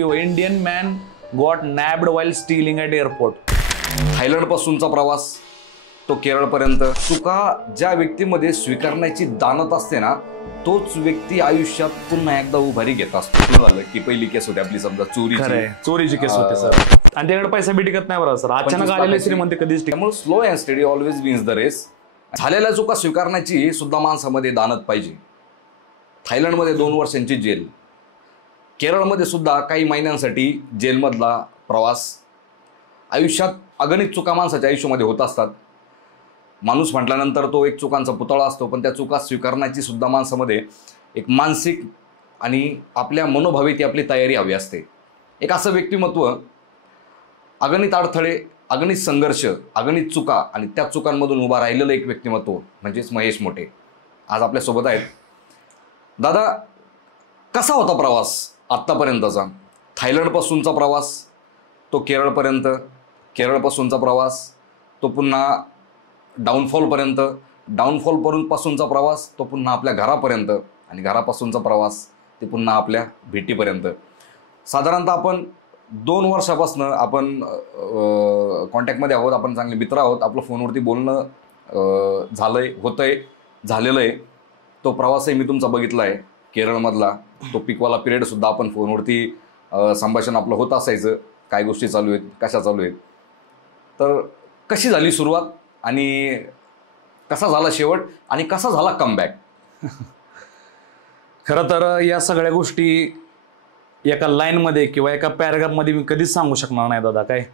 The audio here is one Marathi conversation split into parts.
Indian man got nabbed while stealing at airport. Thailand पासूनचा प्रवास तो केरळपर्यंत. चुका ज्या व्यक्तीमध्ये स्वीकारण्याची दानत असते ना, तोच व्यक्ती आयुष्यात पुन्हा एकदा उभारी घेत असतो. झालं की पहिली केस होती आपली, समजा चोरीची केस होते सर, आणि त्याकडे पैसा बी टिकत नाही बरं सर. अचानक आलेले श्रीमंत कधीच. त्यामुळे slow and steady always wins the race. झालेल्या चुका स्वीकारण्याची सुद्धा माणसामध्ये दानत पाहिजे. थायलंडमध्ये 2 वर्षांची जेल, केरळमध्ये सुद्धा काही महिन्यांसाठी जेलमधला प्रवास. आयुष्यात अगणित चुका माणसाच्या आयुष्यामध्ये होत असतात. माणूस म्हटल्यानंतर तो एक चुकांचा पुतळा असतो, पण त्या चुका स्वीकारण्याची सुद्धा माणसामध्ये एक मानसिक आणि आपल्या मनोभावी ती आपली तयारी हवी असते. एक असं व्यक्तिमत्व, अगणित अडथळे, अगणित संघर्ष, अगणित चुका आणि त्या चुकांमधून उभा राहिलेलं एक व्यक्तिमत्व म्हणजेच महेश मोठे आज आपल्यासोबत आहेत. दादा, कसा होता प्रवास आत्तापर्यंतचा? थायलंडपासूनचा प्रवास तो केरळपर्यंत, केरळपासूनचा प्रवास तो पुन्हा डाऊनफॉलपर्यंत, डाऊनफॉलपासूनचा प्रवास तो पुन्हा आपल्या घरापर्यंत, आणि घरापासूनचा प्रवास ते पुन्हा आपल्या भेटीपर्यंत. साधारणतः आपण 2 वर्षापासून आपण कॉन्टॅक्टमध्ये आहोत. आपण चांगले मित्र आहोत. आपलं फोनवरती बोलणं झालेलं आहे. तो प्रवासही मी तुमचा बघितला आहे केरळमधला. तो पिकवाला पिरियडसुद्धा आपण फोनवरती संभाषण आपलं होत असायचं. काय गोष्टी चालू आहेत, कशा चालू आहेत. तर कशी झाली सुरुवात आणि कसा झाला शेवट आणि कसा झाला कमबॅक? खरं तर या सगळ्या गोष्टी एका लाईनमध्ये किंवा एका पॅराग्राफमध्ये मी कधीच सांगू शकणार नाही दादा काय.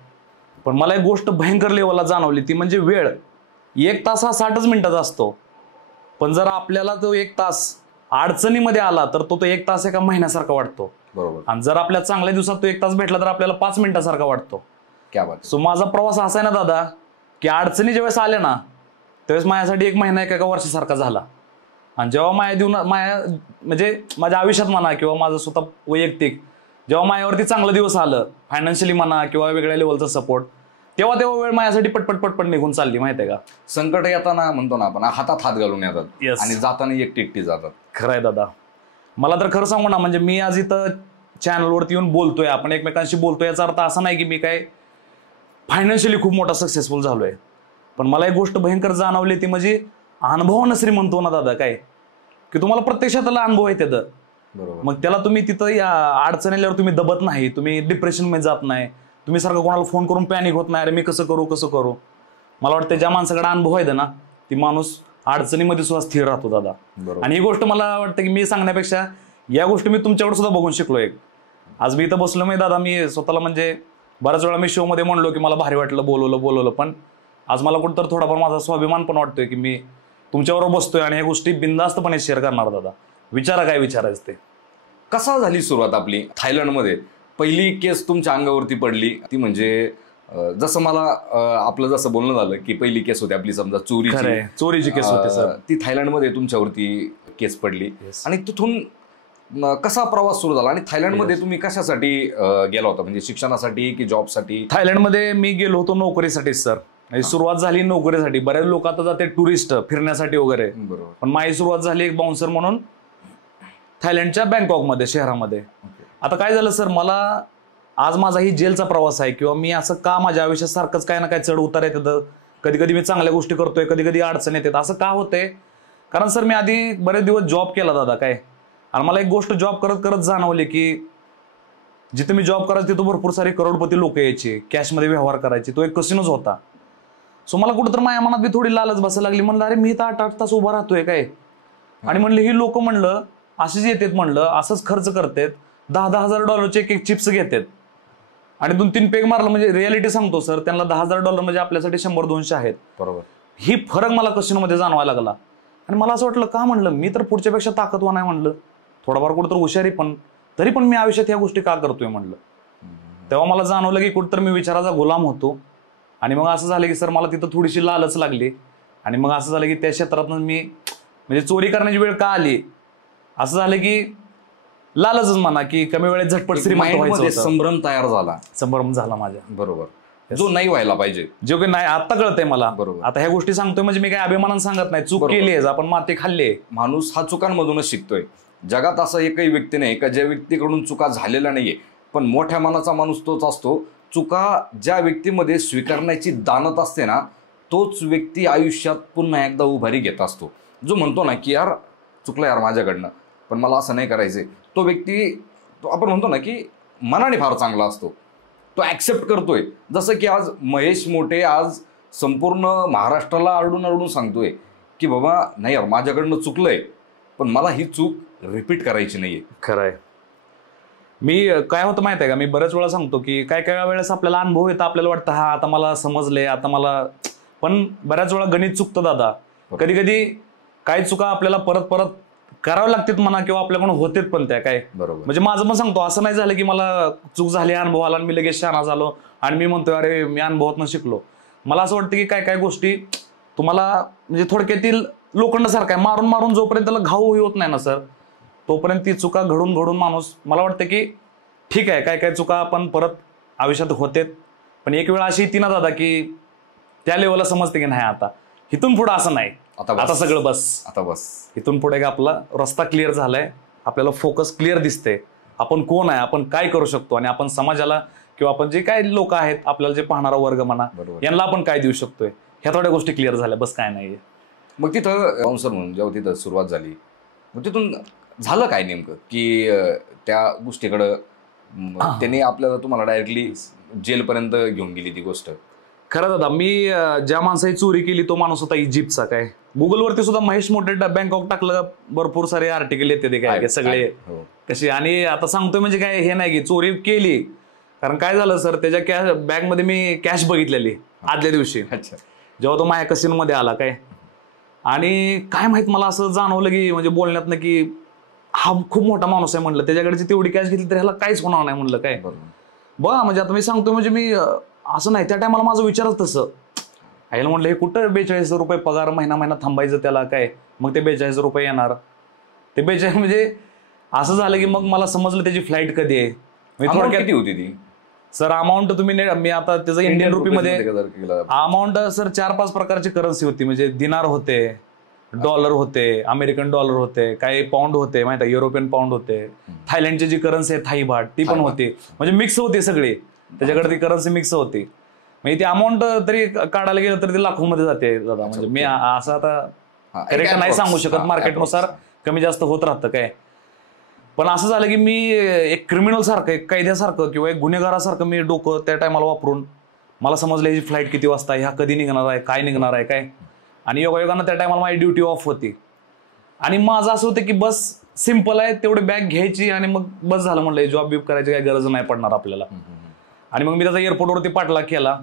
पण मला एक गोष्ट भयंकर लेवलला जाणवली, ती म्हणजे वेळ. 1 तास हा 60 मिनिटाचा असतो, पण जर आपल्याला तो 1 तास अडचणीमध्ये आला तर तो 1 तास एका महिन्यासारखा वाटतो. बरोबर. आणि जर आपल्या चांगल्या दिवसात तो 1 तास भेटला तर आपल्याला 5 मिनिटासारखा वाटतो. क्या बात. सो माझा प्रवास असा आहे ना दादा, की अडचणी ज्यावेळेस आल्या ना त्यावेळेस माझ्यासाठी 1 महिना एका वर्षासारखा झाला. आणि जेव्हा म्हणजे माझ्या आयुष्यात म्हणा किंवा माझं स्वतः वैयक्तिक जेव्हा माझ्यावरती चांगलं दिवस आलं, फायनान्शियली म्हणा किंवा वेगळ्या लेवलचा सपोर्ट, तेव्हा वेळ माझ्यासाठी पटपट निघून चालली. माहिती आहे का, संकट येताना म्हणतो ना आपण हातात हात घालून येतात आणि जाताना एकटी जातात. खरं आहे दादा. मला तर खरं सांगू ना, म्हणजे मी आज इथं चॅनलवरती येऊन बोलतोय, आपण एकमेकांशी बोलतोय, याचा अर्थ असा नाही की मी काय फायनान्शियली खूप मोठा सक्सेसफुल झालोय. पण मला एक गोष्ट भयंकर जाणवली, ती म्हणजे अनुभवानं श्रीमंत ना दादा काय, की तुम्हाला प्रत्यक्षातला अनुभव आहे त्याचा. बरोबर. मग त्याला तुम्ही तिथं या अडचणील्यावर तुम्ही दबत नाही, तुम्ही डिप्रेशनमध्ये जात नाही, तुम्ही सारखं कोणाला फोन करून पॅनिक होत नाही, अरे मी कसं करू. मला वाटतं ज्या माणसाकडे अनुभव आहे ना, ती माणूस अडचणीमध्ये सुद्धा स्थिर राहतो दादा. आणि ही गोष्ट मला वाटतं की मी सांगण्यापेक्षा या गोष्टी मी तुमच्याकडे सुद्धा बघून शिकलोय. आज मी इथं बसलो मी दादा, मी स्वतःला म्हणजे बऱ्याच वेळा मी शो मध्ये म्हणलो की मला भारी वाटलं, बोलवलं, पण आज मला कुठं तर थोडाफार माझा स्वाभिमान पण वाटतोय की मी तुमच्याबरोबर बसतोय आणि ह्या गोष्टी बिनधास्तपणे शेअर करणार दादा. विचारा काय विचारायचं ते. कसा झाली सुरुवात आपली थायलंडमध्ये? पहिली केस तुमच्या अंगावरती पडली ती म्हणजे जसं मला आपलं जसं बोलणं झालं की पहिली केस होती आपली, समजा चोरीची केस होती सर, ती थायलंडमध्ये तुमच्यावरती केस पडली. आणि तिथून कसा प्रवास सुरू झाला आणि थायलंडमध्ये तुम्ही कशासाठी गेला होता, म्हणजे शिक्षणासाठी की जॉबसाठी? थायलंडमध्ये मी गेलो होतो नोकरीसाठी सर. सुरुवात झाली नोकरीसाठी. बरेच लोक आता जाते टुरिस्ट फिरण्यासाठी वगैरे, बरोबर, पण माझी सुरुवात झाली एक बाउन्सर म्हणून थायलंडच्या बँकॉकमध्ये, शहरामध्ये. आता काय झालं सर, मला आज माझा ही जेलचा प्रवास आहे किंवा मी असं का माझ्या आयुष्यात सारखंच काय ना काय चढ उतार येतात, कधी मी चांगल्या गोष्टी करतोय, कधी अडचण येतात, असं का होतंय? कारण सर मी आधी बरेच दिवस जॉब केला दादा काय, आणि मला एक गोष्ट जॉब करत जाणवली की जिथे मी जॉब करायचं तिथं भरपूर सारे करोडपती लोक यायचे, कॅशमध्ये व्यवहार करायचे. तो एक कसिनोच होता. सो मला कुठं तर माझ्या मनात बी थोडी लालच बसायला लागली. म्हणलं अरे मी तर 8 तास उभा राहतोय काय, आणि म्हणलं ही लोक म्हणलं असेच येतात, म्हणलं असंच खर्च करतात, $10,000 एक चिप्स घेतात आणि 2-3 पेग मारलं. म्हणजे रियालिटी सांगतो सर, त्यांना $10,000 म्हणजे आपल्यासाठी 100-200 आहेत. बरोबर. ही फरक मला कसिनोमध्ये जाणवायला लागला. आणि मला असं वाटलं का, म्हणलं मी तर पुढच्यापेक्षा ताकदवान आहे, म्हणलं थोडाफार कुठं तर हुशारी, पण तरी पण मी आयुष्यात ह्या गोष्टी का करतोय म्हणलं. तेव्हा मला जाणवलं की कुठं तर मी विचाराचा गुलाम होतो. आणि मग असं झालं की सर मला तिथं थोडीशी लालच लागली. आणि मग असं झालं की त्या क्षेत्रातून मी म्हणजे चोरी करण्याची वेळ का आली, असं झालं की लालच म्हणा की कमी वेळेत झटपट श्रीमंत व्हायचं. संभ्रम झाला माझ्या. बरोबर. जो नाही व्हायला पाहिजे, जो की नाही आता कळतंय मला. बरोबर. आता ह्या गोष्टी सांगतोय म्हणजे मी काय अभिमानानं सांगत नाही, चूक केली आहे, आपण माती खाल्ली. माणूस हा चुकांमधूनच शिकतोय. जगात असा एकही व्यक्ती नाही का ज्या व्यक्तीकडून चुका झालेल्या नाहीये पण मोठ्या मनाचा माणूस तोच असतो. चुका ज्या व्यक्तीमध्ये स्वीकारण्याची दानत असते ना, तोच व्यक्ती आयुष्यात पुन्हा एकदा उभारी घेत असतो. जो म्हणतो ना की यार चुकलं यार माझ्याकडनं, पण मला असं नाही करायचं, तो व्यक्ती, तो आपण म्हणतो ना की मनाने फार चांगला असतो, तो ॲक्सेप्ट करतोय. जसं की आज महेश मोठे आज संपूर्ण महाराष्ट्राला आरडून सांगतोय की बाबा नाही यार माझ्याकडनं चुकलंय, पण मला ही चूक रिपीट करायची नाहीये. खरं आहे. मी काय होतं माहिती आहे का, मी बऱ्याच वेळा सांगतो की काय काय वेळेस आपल्याला अनुभव येतं, आपल्याला वाटतं हा आता मला समजले, आता मला, पण बऱ्याच वेळा गणित चुकतं दादा. कधी कधी काही चुका आपल्याला परत परत करावं लागतात म्हणा, किंवा आपल्याकडून होतेच पण त्या काय. बरोबर. म्हणजे माझं पण सांगतो, असं नाही झालं की मला चूक झाली, अनुभव आला आणि मी लगेच शहाणा झालो आणि मी म्हणतोय अरे मी अनुभवातून शिकलो. मला असं वाटतं की काय काय गोष्टी तुम्हाला म्हणजे थोडक्यातील लोखंडासारखं आहे, मारून मारून जोपर्यंत त्याला घाऊ होत नाही ना सर, तोपर्यंत ती चुका घडून घडून माणूस, मला वाटतं की ठीक आहे काय काय चुका आपण परत आयुष्यात होते, पण एक वेळ अशी येते ना दादा की त्या लेवलला समजते की नाही आता इथून पुढे असं नाही, आता सगळं बस, आता बस, इथून पुढे आपला रस्ता क्लिअर झालाय, आपल्याला फोकस क्लिअर दिसते, आपण कोण आहे, आपण काय करू शकतो, आणि आपण समाजाला किंवा आपण जे काय लोक आहेत आपल्याला जे पाहणारा वर्ग म्हणा यांना आपण काय देऊ शकतोय, ह्या थोड्या गोष्टी क्लिअर झाल्या, बस काय नाहीये. मग तिथं बाउन्सर म्हणून जेव्हा तिथं सुरुवात झाली, मग तिथून झालं काय नेमकं की त्या गोष्टीकडं त्यांनी आपल्याला तुम्हाला डायरेक्टली जेलपर्यंत घेऊन गेली ती गोष्ट? खरं दादा, मी ज्या माणसाची चोरी केली तो माणूस होता इजिप्तचा. काय गुगलवरती सुद्धा महेश मोठे बँकॉक टाकलं, भरपूर सारे आर्टिकल येते ते काय सगळे कसे. आणि आता सांगतोय म्हणजे काय हे नाही की चोरी केली, कारण काय झालं सर, त्याच्या बॅगमध्ये मी कॅश बघितलेली आदल्या दिवशी जेव्हा तो माझ्या कसिनोमध्ये आला काय. आणि काय माहित मला असं जाणवलं की म्हणजे बोलण्यात की हा खूप मोठा माणूस आहे म्हणलं, त्याच्याकडची तेवढी कॅश घेतली तर ह्याला काहीच होणार नाही म्हणलं काय. बघा म्हणजे आता मी सांगतोय म्हणजे मी असं नाही, त्या टायमाला माझं विचारच तसं आईला म्हणलं हे कुठं 42,000 रुपये पगार महिना थांबायचं त्याला काय, मग ते 42,000 रुपये येणार, ते 42 म्हणजे असं झालं की मग मला समजलं त्याची फ्लाईट कधी आहे. किती होती ती सर अमाऊंट? तुम्ही मी आता त्याचं इंडियन रुपीमध्ये अमाऊंट सर 4-5 प्रकारची करन्सी होती, म्हणजे दिनार होते, डॉलर होते, अमेरिकन डॉलर होते, काही पाऊंड होते, माहिती आहे युरोपियन पाऊंड होते, थायलंडची जी करन्सी आहे थाई बाट ती पण होती, म्हणजे मिक्स होती सगळी त्याच्याकडे, ती करन्सी मिक्स होती. म्हणजे ती अमाऊंट तरी काढायला गेलं तर ती लाखोमध्ये जाते दादा. म्हणजे मी असं आता करेक्ट नाही सांगू शकत, मार्केटनुसार कमी जास्त होत राहतं काय. पण असं झालं की मी एक क्रिमिनल सारखं, एक कैद्यासारखं किंवा एक गुन्हेगारासारखं मी डोकं त्या टायमाला वापरून मला समजलं याची फ्लाईट किती वाजता, ह्या कधी निघणार आहे, काय निघणार आहे काय. आणि योगायोगानं त्या टायमाला माझी ड्युटी ऑफ होती, आणि माझं असं होतं की बस सिम्पल आहे, तेवढी बॅग घ्यायची आणि मग बस झालं, म्हणलं जॉब बिब करायची काही गरज नाही पडणार आपल्याला. आणि मग मी त्याचा एअरपोर्टवरती पाठलाग केला,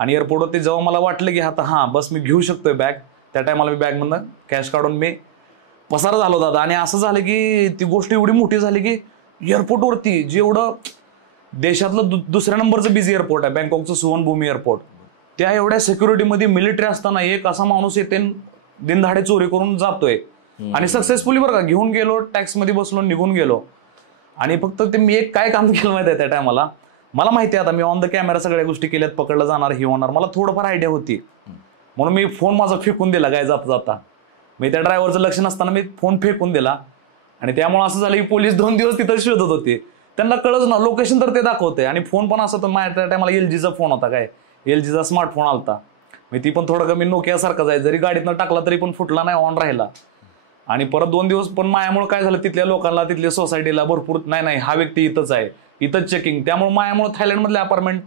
आणि एअरपोर्टवरती जेव्हा मला वाटलं की आता हां बस मी घेऊ शकतोय बॅग, त्या टायमाला मी बॅगमधनं कॅश काढून मी पसार झालो दादा. आणि असं झालं की ती गोष्ट एवढी मोठी झाली की एअरपोर्टवरती जेवढं देशातलं दुसऱ्या नंबरचं बिझी एअरपोर्ट आहे बँकॉकचं सुवनभूमी एअरपोर्ट, त्या एवढ्या सिक्युरिटीमध्ये मिलिटरी असताना एक असा माणूस येते दिनधाडे चोरी करून जातोय, आणि सक्सेसफुली बरं का घेऊन गेलो, टॅक्समध्ये बसलो, निघून गेलो. आणि फक्त ते मी एक काय काम केलं माहिती आहे त्या टायमाला, मला माहिती आहे आता मी ऑन द कॅमेरा सगळ्या गोष्टी केल्यात, पकडलं जाणार ही होणार, मला थोडंफार आयडिया होती, म्हणून मी फोन माझा फेकून दिला काय जाता जाता. मी त्या ड्रायव्हरचं लक्ष नसताना मी फोन फेकून दिला, आणि त्यामुळे असं झालं की पोलीस 2 दिवस तिथं शोधत होते, त्यांना कळच ना, लोकेशन तर ते दाखवते. आणि फोन पण असं तर माझ्या त्या टायमाला LGचा फोन होता, काय LGचा स्मार्टफोन आलता, मी ती पण थोडं कमी नोकियासारखा जाय, जरी गाडीतनं टाकला तरी पण फुटला नाही, ऑन राहिला. आणि परत 2 दिवस पण मायामुळे काय झालं, तिथल्या लोकांना, तिथल्या सोसायटीला भरपूर नाही हा व्यक्ती इथंच आहे, इथंच चेकिंग, त्यामुळे मायामुळे थायलंडमधले अपार्टमेंट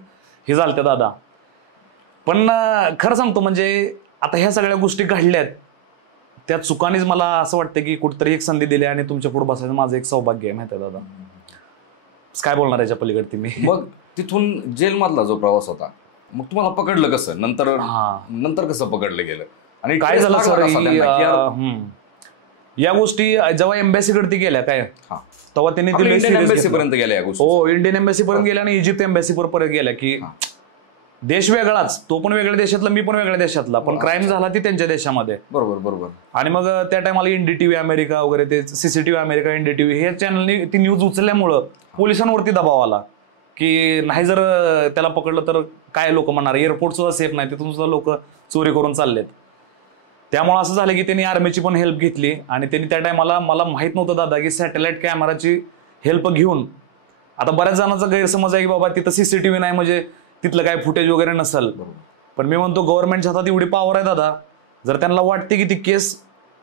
हे झालं दादा. पण खरं सांगतो म्हणजे आता ह्या सगळ्या गोष्टी घडल्यात, त्या चुकानेच मला असं वाटतं की कुठतरी एक संधी दिली, आणि तुमच्या पुढे बसायचं माझं एक सौभाग्य आहे, माहिती आहे दादा. काय बोलणार याच्या पलीकडे मी. मग तिथून जेलमधला जो प्रवास होता, मग तुम्हाला पकडलं कसं, नंतर कसं पकडलं गेलं, आणि काय झालं सर, या गोष्टी जेव्हा एम्बॅसीकडे गेल्या काय, तेव्हा त्यांनी इंडियन एम्बॅसी पर्यंत गेल्या, हो इंडियन एम्बॅसी पर्यंत गेल्या, आणि इजिप्त एम्बॅसी पर्यंत गेल्या, की देश वेगळाच, तो पण वेगळ्या देशातला, मी पण वेगळ्या देशातला, पण क्राईम झाला ती त्यांच्या देशामध्ये. बरोबर. आणि मग त्या टायमाला NDTV अमेरिका वगैरे, ते CCTV अमेरिका, NDTV हे चॅनलनी ती न्यूज उचलल्यामुळं पोलिसांवरती दबाव आला की नाही जर त्याला पकडलं तर काय लोक म्हणणार, एअरपोर्ट सुद्धा सेफ नाही, तिथून सुद्धा लोक चोरी करून चाललेत. त्यामुळे असं झालं की त्यांनी आर्मीची पण हेल्प घेतली, आणि त्यांनी त्या टायमाला, मला माहित नव्हतं दादा की सॅटेलाइट कॅमेराची हेल्प घेऊन आता बऱ्याच जणांचा गैरसमज आहे की बाबा तिथं सीसीटीव्ही नाही म्हणजे तिथलं काय फुटेज वगैरे नसेल. पण मी म्हणतो गव्हर्नमेंटच्या हातात एवढी पॉवर आहे दादा, जर त्यांना वाटते की ती केस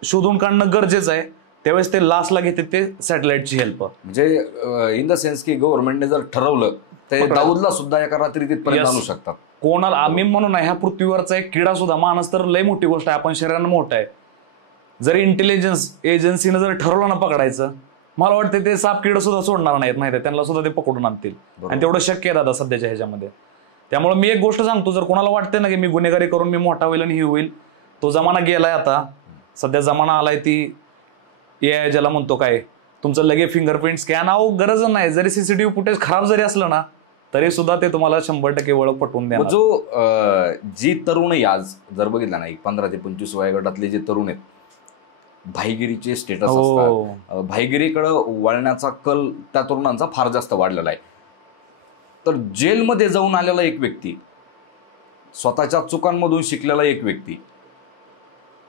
शोधून काढणं गरजेचं आहे त्यावेळेस ते लास्टला घेते ते सॅटेलाइटची हेल्प. म्हणजे इन द सेन्स की गव्हर्नमेंटने जर ठरवलं तर दाऊदला सुद्धा एका रात्री तिथपर्यंत आणू शकतात. कोणाला आम्ही म्हणून ह्या पृथ्वीवरचा एक किडा सुद्धा, माणूस तर लय मोठी गोष्ट आहे, आपण शरीरानं मोठं आहे. जर इंटेलिजन्स एजन्सीनं जर ठरवलं ना पकडायचं, मला वाटतं ते साप किड सुद्धा सोडणार नाहीत, माहिती आहे त्यांना सुद्धा ते पकडून आणतील. आणि तेवढं शक्य आहे दादा सध्याच्या ह्याच्यामध्ये. त्यामुळे मी एक गोष्ट सांगतो, जर कोणाला वाटते ना की मी गुन्हेगारी करून मी मोठा होईल आणि ही होईल, तो जमाना गेलाय आता. सध्या जमाना आलाय ती AI ज्याला म्हणतो काय, तुमचं लगे फिंगरप्रिंट स्कॅन गरज नाही. जरी सीसीटीव्ही फुटेज खराब जरी असलं ना तरी सुद्धा ते तुम्हाला 100% ओळख पटवून द्या. जो जी तरुण आहे आज जर बघितला ना 15 ते 25 वयोगटातले जे तरुण आहेत, भाईगिरीचे स्टेटस असतात, भाईगिरीकडे वळण्याचा कल त्या तरुणांचा फार जास्त वाढलेला आहे. तर जेलमध्ये जाऊन आलेला एक व्यक्ती, स्वतःच्या चुकांमधून शिकलेला एक व्यक्ती,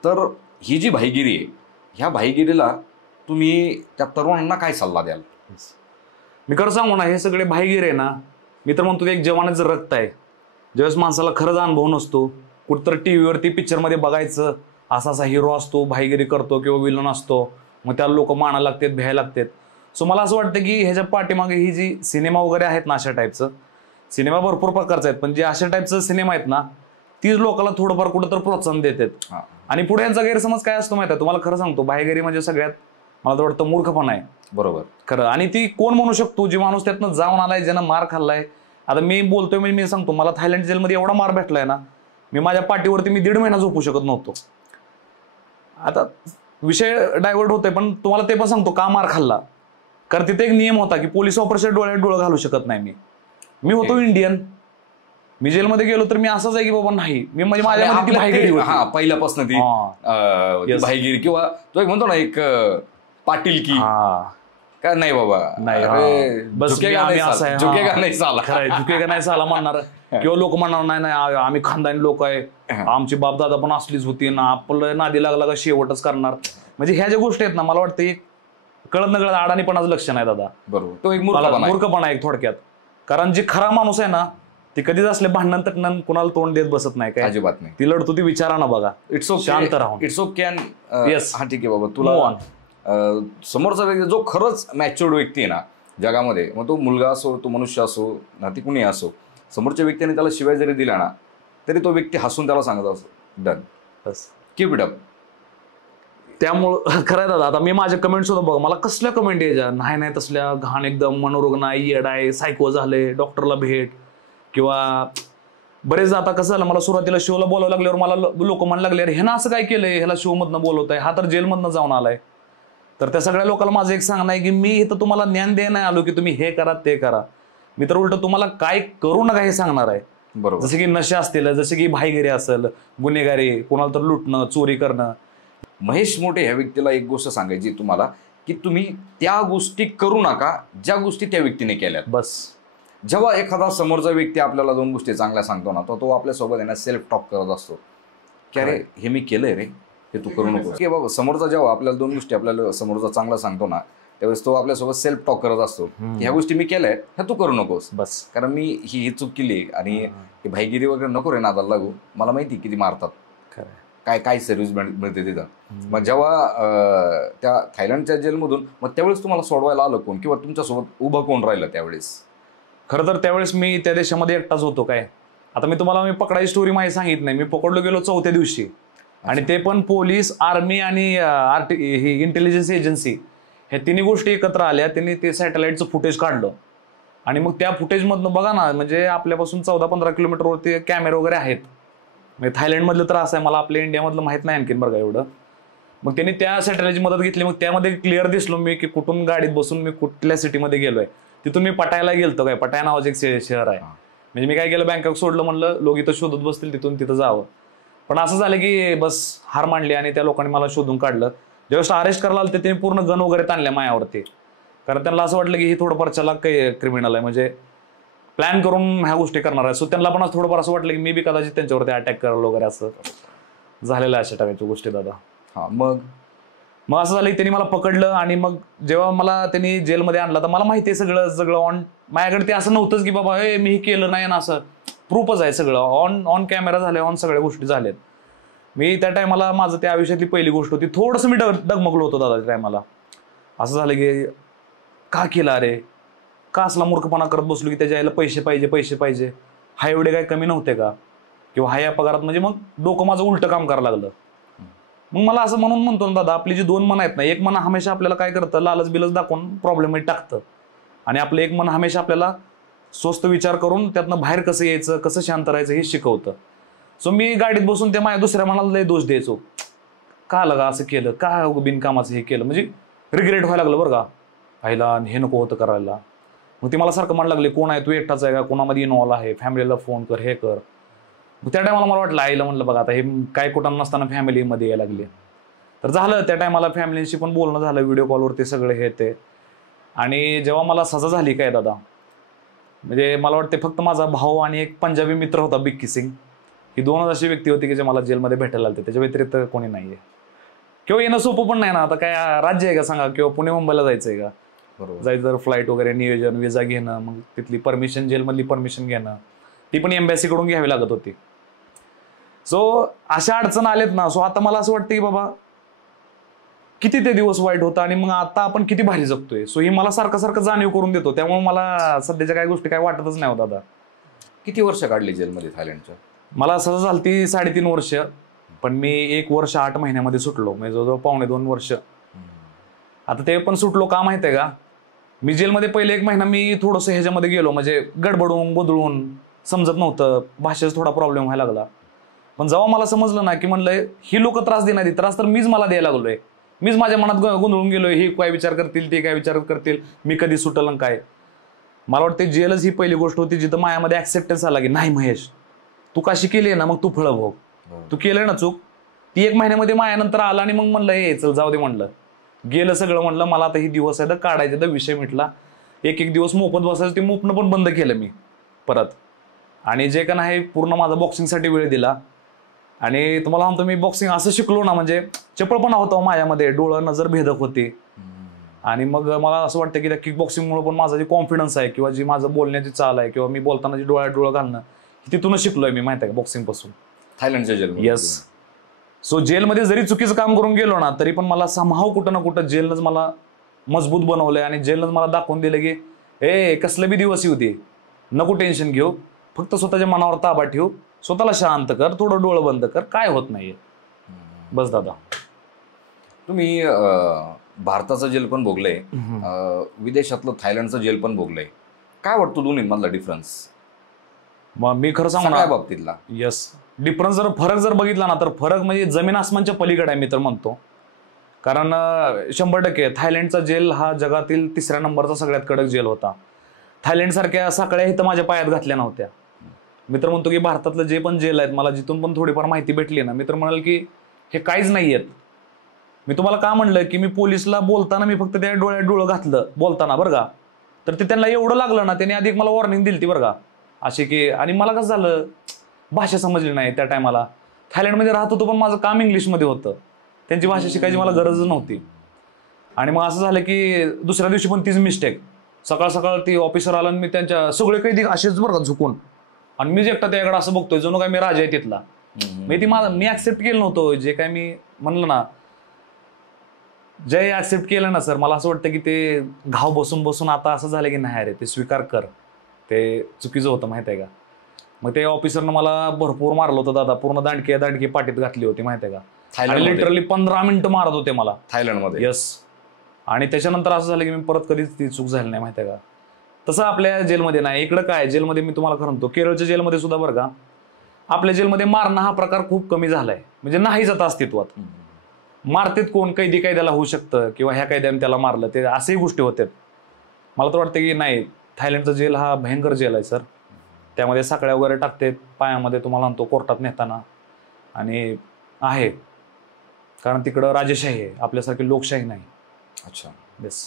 तर ही जी भाईगिरी आहे ह्या भाईगिरीला तुम्ही त्या तरुणांना काय सल्ला द्याल? मी खरं सांगू ना, हे सगळे भाईगिरी आहे ना, मी तर म्हणतो एक जवानाचं रक्त आहे. ज्यावेळेस माणसाला खरंच अनुभव नसतो, कुठतर टीव्हीवरती पिक्चरमध्ये बघायचं असा असा हिरो असतो, भाईगिरी करतो किंवा विलन असतो, मग त्याला लोक मानायला लागतात, भ्यायला लागतात. सो मला असं वाटतं की ह्याच्या पाठीमागे ही जी सिनेमा वगैरे आहेत ना, अशा टाईपचं सिनेमा भरपूर प्रकारचे आहेत, पण जे अशा टाईपचं सिनेमा आहेत ना तीच लोकांना थोडंफार कुठं तर प्रोत्साहन देतात. आणि पुढे यांचा गैरसमज काय असतो माहिती आहे तुम्हाला? खरं सांगतो, भाईगिरी म्हणजे सगळ्यात मला तर वाटतं मूर्खपणा आहे. बरोबर, खरं. आणि ती कोण म्हणू शकतो, जी माणूस त्यातनं जाऊन आलाय, ज्यानं मार खाल्लाय. आता मी बोलतोय म्हणजे मी सांगतो, मला थायलंड जेलमध्ये एवढा मार भेटलाय ना, मी माझ्या पाठीवरती मी 1.5 महिना झोपू शकत नव्हतो. आता विषय डायव्हर्ट होतोय, पण तुम्हाला ते पण सांगतो का मार खाल्ला. कारण तिथे एक नियम होता की पोलीस ऑफिसर डोळ्यात डोळं घालू शकत नाही. मी होतो इंडियन, मी जेलमध्ये गेलो तर मी असंच आहे की बाबा नाही, मी म्हणजे माझ्या पहिल्यापासून ती भाईगिरी किंवा तो एक म्हणतो ना एक पाटील की काय नाही बाबा नाही, बस झुकेगा नाही साला म्हणणार किंवा लोक म्हणणार नाही नाही आम्ही खानदानी लोक आहे, आमची बापदादा पण असलीच होती ना, आपलं नादी लागला का शेवटच करणार. म्हणजे ह्या ज्या गोष्टी आहेत ना, मला वाटतं एक कळत न कळत अडाणीपणाचं लक्षण आहे दादा. बरोबर, तो एक मूर्खपणा आहे थोडक्यात. कारण जी खरा माणूस आहे ना ती कधीच असले भांडण तटणं कुणाला तोंड देत बसत नाही, काय अजिबात नाही. ती लढतो ती विचारा ना बघा, शांत राहून. It's okay. हा ठीक आहे बाबा, तुला समोरचा व्यक्ती जो खरंच मॅच्युअर्ड व्यक्ती आहे ना जगामध्ये, मग तो मुलगा असो, तो मनुष्य असो, ना ती कुणी असो, समोरच्या व्यक्तीने त्याला शिवाय जरी दिला ना तरी तो व्यक्ती हसून त्याला सांगत असतो, done, bus keep it up. त्यामुळं खरं दादा, आता मी माझ्या कमेंट सुद्धा बघा, मला कसल्या कमेंट यायच्या, नाही तसल्या घाण, एकदम मनोरुग्ण आहे, येड आहे, सायको झाले, डॉक्टरला भेट. किंवा बरेच आता कसं झालं, मला सुरुवातीला शोला बोलावं लागल्यावर मला लोक म्हणायला लागले, अरे ह्यानं असं काय केलंय, ह्याला शो मधनं बोलवत आहे, हा तर जेलमधनं जाऊन आलाय. तर त्या सगळ्या लोकांना माझं एक सांगणं आहे की मी इथं तुम्हाला ज्ञान द्यायला नाही आलो की तुम्ही हे करा ते करा, मी तर उलट तुम्हाला काय करू नका हे सांगणार आहे. बरोबर, जसे की नशा असतील, जसे की भाईगिरी असेल, गुन्हेगारी, कोणाला तर लुटणं, चोरी करणं. महेश मोठे ह्या व्यक्तीला एक गोष्ट सांगायची तुम्हाला की तुम्ही त्या गोष्टी करू नका ज्या गोष्टी त्या व्यक्तीने केल्यात. बस जेव्हा एखादा समोरचा व्यक्ती आपल्याला 2 गोष्टी चांगल्या सांगतो ना, तो आपल्यासोबत आहे ना सेल्फ टॉक करत असतो की अरे हे मी केलंय रे, हे तू करू नको. की बाबा समोरचा जेव्हा आपल्याला 2 गोष्टी आपल्याला समोरचा चांगला सांगतो ना त्यावेळेस तो आपल्यासोबत सेल्फ टॉक करत असतो, ह्या गोष्टी मी केल्याय, ह्या तू करू नकोस. बस, कारण मी ही चूक केली आणि भाईगिरी वगैरे नको रे नादाला लागू, मला माहिती किती मारतात, काय सर्व्हिस मिळते तिथं. मग जेव्हा त्या थायलंडच्या जेलमधून मग त्यावेळेस तुम्हाला सोडवायला आलं कोण किंवा तुमच्यासोबत उभं कोण राहिलं त्यावेळेस? खरं तर त्यावेळेस मी त्या देशामध्ये एकटाच होतो. काय आता मी तुम्हाला पकडायची स्टोरी माहिती सांगित नाही, मी पकडलो गेलो 4थ्या दिवशी, आणि ते पण पोलीस, आर्मी आणि इंटेलिजन्स एजन्सी ह्या तिन्ही गोष्टी एकत्र आल्या. त्यांनी ते सॅटेलाइटचं फुटेज काढलं आणि मग त्या फुटेजमधनं बघा ना, म्हणजे आपल्यापासून 14-15 किलोमीटरवरती कॅमेरे वगैरे आहेत. म्हणजे थायलंडमधलं तर असं आहे, मला आपल्या इंडियामधलं माहित नाही आणखीन बरं का एवढं. मग त्यांनी त्या सॅटेलाइटची मदत घेतली, मग त्यामध्ये क्लिअर दिसलो मी की कुठून गाडीत बसून मी कुठल्या सिटीमध्ये गेलोय. तिथून मी पटायाला गेलतो. काय पटाया नावाचं एक शहर आहे. म्हणजे मी काय केलं, बँकॉक सोडलं, म्हणलं लोक इथं शोधत बसतील, तिथं जावं. पण असं झालं की बस हार मांडली आणि त्या लोकांनी मला शोधून काढलं. ज्यावेळेस अरेस्ट करायला आलं त्यांनी पूर्ण गन वगैरे ताणल्या मायावरती, कारण त्यांना असं वाटलं की ही थोडंफार चलाक काही क्रिमिनल आहे, म्हणजे प्लॅन करून ह्या गोष्टी करणार आहे. सो त्यांना पण थोडंफार असं वाटलं की मी बी कदाचित त्यांच्यावरती अटॅक करायला वगैरे, असं झालेलं आहे अशा टाईपच्या गोष्टी दादा. हा, मग मग असं झालं की त्यांनी मला पकडलं आणि मग जेव्हा मला त्यांनी जेलमध्ये आणलं तर मला माहिती आहे सगळं सगळं ऑन, माझ्याकडे ते असं नव्हतंच की बाबा हे मी केलं नाही ना, असं प्रूफच आहे सगळं, ऑन ऑन कॅमेरा झाले, ऑन सगळ्या गोष्टी झाल्यात. मी त्या टायमाला माझं त्या आयुष्यातली पहिली गोष्ट होती, थोडंसं मी डगमगलो होतो दादा त्या टायमाला. असं झालं की का केलं अरे, का असला मूर्खपणा करत बसलो की त्याच्या यायला पैसे पाहिजे पैसे पाहिजे, हा एवढे काही कमी नव्हते का, किंवा हा या पगारात, म्हणजे मग डोकं माझं उलटं काम करायला लागलं. मग मला असं म्हणून म्हणतो ना दादा, आपली जी दोन मन आहेत ना, एक मन हमेशा आपल्याला काय करतं, लालच बिलच दाखवून प्रॉब्लेममध्ये टाकतं, आणि आपलं एक मन हमेशा आपल्याला स्वस्त विचार करून त्यातनं बाहेर कसं यायचं, कसं शांत राहायचं हे शिकवतं. सो मी गाडीत बसून ते माझ्या दुसऱ्या मनाला लय दोष द्यायचो, का लगा असं केलं, का बिनकामाचं हे केलं, म्हणजे रिग्रेट व्हायला लागलं बरं का, पाहिला हे नको होतं करायला. मग ते मला सारखं म्हणायला लागले, कोण आहे तू एकटाच आहे का, कोणामध्ये इन्व्हॉल्व आहे, फॅमिलीला फोन कर, हे कर. मग त्या टायमाला मला वाटलं, आईला म्हणलं बघा आता हे काय कुठं नसताना फॅमिलीमध्ये यायला लागले. तर झालं त्या टायमाला फॅमिलीशी पण बोलणं झालं, व्हिडिओ कॉलवरती सगळे हे ते. आणि जेव्हा मला सजा झाली काय दादा, म्हणजे मला वाटते फक्त माझा भाऊ आणि एक पंजाबी मित्र होता बिक्की सिंग, ही दोनच अशी व्यक्ती होती की जे मला जेलमध्ये भेटायला आले, त्याच्या व्यतिरिक्त कोणी नाहीये. किंवा येणं सोपं पण नाही ना, आता काय राज्य आहे का सांगा, किंवा पुणे मुंबईला जायचंय का, बरोबर. जायचं तर फ्लाईट वगैरे नियोजन, विजा घेणं, मग तिथली परमिशन, जेलमधली परमिशन घेणं, ती पण एम्बॅसी कडून घ्यावी लागत होती. सो अशा अडचण आलेत ना. सो आता मला असं वाटतं की बाबा किती ते दिवस वाईट होतं आणि मग आता आपण किती भारी जगतोय. सो ही मला सारखं सारखं जाणीव करून देतो, त्यामुळे मला सध्याच्या काही गोष्टी काय वाटतच नाही होत आता. किती वर्ष काढली जेलमध्ये थायलंडच्या? मला सजा झाली ती 3.5 वर्ष, पण मी 1 वर्ष 8 महिन्यामध्ये सुटलो, म्हणजे जवळजवळ 2.25 वर्ष. आता ते पण सुटलो का माहित आहे का, मी जेलमध्ये पहिले 1 महिना मी थोडंसं ह्याच्यामध्ये गेलो, म्हणजे गडबडून गोंधळून, समजत नव्हतं, भाषेचा थोडा प्रॉब्लेम व्हायला लागला. पण जेव्हा मला समजलं ना की म्हणलं ही लोक त्रास देणार, त्रास तर मीच मला द्यायला लागलोय, मीच माझ्या मनात गोंधळून गेलोय, हे काय विचार करतील, ते काय विचार करतील, मी कधी सुटलं काय. मला वाटतं जेलच ही पहिली गोष्ट होती जिथं मायामध्ये ऍक्सेप्टन्स आला की नाही महेश, तू काशी केली ना, मग तू फळं भोग, तू केलंय ना चूक. ती 1 महिन्यामध्ये मायानंतर आला आणि मग म्हणलं हे चल जाऊ दे, म्हणलं गेलं सगळं, म्हणलं मला आता ही दिवस आहे तर काढायचे, तर विषय मिटला. एक दिवस मोफत बसायचं ते मोफणं पण बंद केलं मी परत. आणि जे का नाही पूर्ण माझा बॉक्सिंगसाठी वेळ दिला. आणि तुम्हाला म्हणतो मी बॉक्सिंग असं शिकलो ना, म्हणजे चपळपणा होता माझ्यामध्ये, डोळं नजर भेदक होती. आणि मग मला असं वाटतं की त्या किक बॉक्सिंगमुळे पण माझा जे कॉन्फिडन्स आहे किंवा जी माझं बोलण्याची चाल आहे किंवा मी बोलताना जी डोळ्यात डोळं घालणं, तिथूनच शिकलोय मी, माहिती आहे का, बॉक्सिंग पासून, थायलंडच्या जेल. येस. सो जेलमध्ये जरी चुकीचं काम करून गेलो ना, तरी पण मला समहाव कुठं ना कुठं जेलनंच मला मजबूत बनवलंय आणि जेलनंच मला दाखवून दिलं की ए कसले बी दिवस येऊ दे, नको टेन्शन घेऊ, फक्त स्वतःच्या मनावर ताबा ठेव, स्वतःला शांत कर, थोडं डोळं बंद कर, काय होत नाहीये, बस दादा. तुम्ही भारताचं जेल पण भोगलंय, विदेशातलं थायलंडचं जेल पण भोगलंय, काय वाटतं दोन्हीमधला डिफरन्स? मग मी खरं सांगू ना बाबतीतला, येस, डिफरन्स जर फरक जर बघितला ना तर फरक म्हणजे जमीन आसमानच्या पलीकडे आहे मी तर म्हणतो. कारण 100% थायलंडचा जेल हा जगातील 3ऱ्या नंबरचा सगळ्यात कडक जेल होता. थायलंड सारख्या साखळ्या इथं माझ्या पायात घातल्या नव्हत्या. मी तर म्हणतो की भारतातलं जे पण जेल आहेत, मला जिथून पण थोडीफार माहिती भेटली ना, मी तर म्हणाल की हे काहीच नाही आहेत. मी तुम्हाला का म्हणलं की मी पोलिसला बोलताना मी फक्त त्या डोळ्यात डोळं घातलं बोलताना बरं का, तर ते त्यांना एवढं लागलं ना, त्यांनी अधिक मला वॉर्निंग दिली ती बरं का, अशी की. आणि मला कसं झालं, भाषा समजली नाही त्या टायमाला. थायलंडमध्ये राहत होतो पण माझं काम इंग्लिशमध्ये होतं, त्यांची भाषा शिकायची मला गरज नव्हती. आणि मग असं झालं की दुसऱ्या दिवशी पण तीच मिस्टेक, सकाळ सकाळ ती ऑफिसर आला आणि मी त्यांच्या सगळे कैदी असेच बरं का झुकून, आणि मीच एकटा त्याकडे असं बघतोय जणू काय मी राजा आहे तिथला. मी ऍक्सेप्ट केलं नव्हतं जे काय मी म्हणलं ना, जे ऍक्सेप्ट केलं ना सर, मला असं वाटतं की ते घाव बसून बसून आता असं झालं की नाही रे, ते स्वीकार कर, ते चुकीचं होतं माहित आहे का. मग ते ऑफिसरनं मला भरपूर मारलं होतं दादा, पूर्ण दांडकी पाठीत घातली होती माहित आहे का, आणि लिटरली 15 मिनिटं मारत होते मला थायलंडमध्ये. येस. आणि त्याच्यानंतर असं झालं की मी परत कधीच ती चूक झाली नाही माहिती आहे का. तसं आपल्या जेलमध्ये नाही. इकडं काय जेलमध्ये मी तुम्हाला खरं म्हणतो, केरळच्या जेलमध्ये सुद्धा बरं का, आपल्या जेलमध्ये मारणं हा प्रकार खूप कमी झालाय, म्हणजे नाहीच आता अस्तित्वात. मारतेत कोण, कैदी कैद्याला होऊ शकतं किंवा ह्या कैद्याने त्याला मारलं, ते असेही गोष्टी होत्यात. मला तर वाटतं की नाही, थायलंडचा जेल हा भयंकर जेल आहे सर. त्यामध्ये साखळ्या वगैरे टाकते पायामध्ये, तुम्हाला म्हणतो कोर्टात नेताना, आणि आहे कारण तिकडं राजेशाही आहे, आपल्यासारखी लोकशाही नाही. अच्छा, बेस.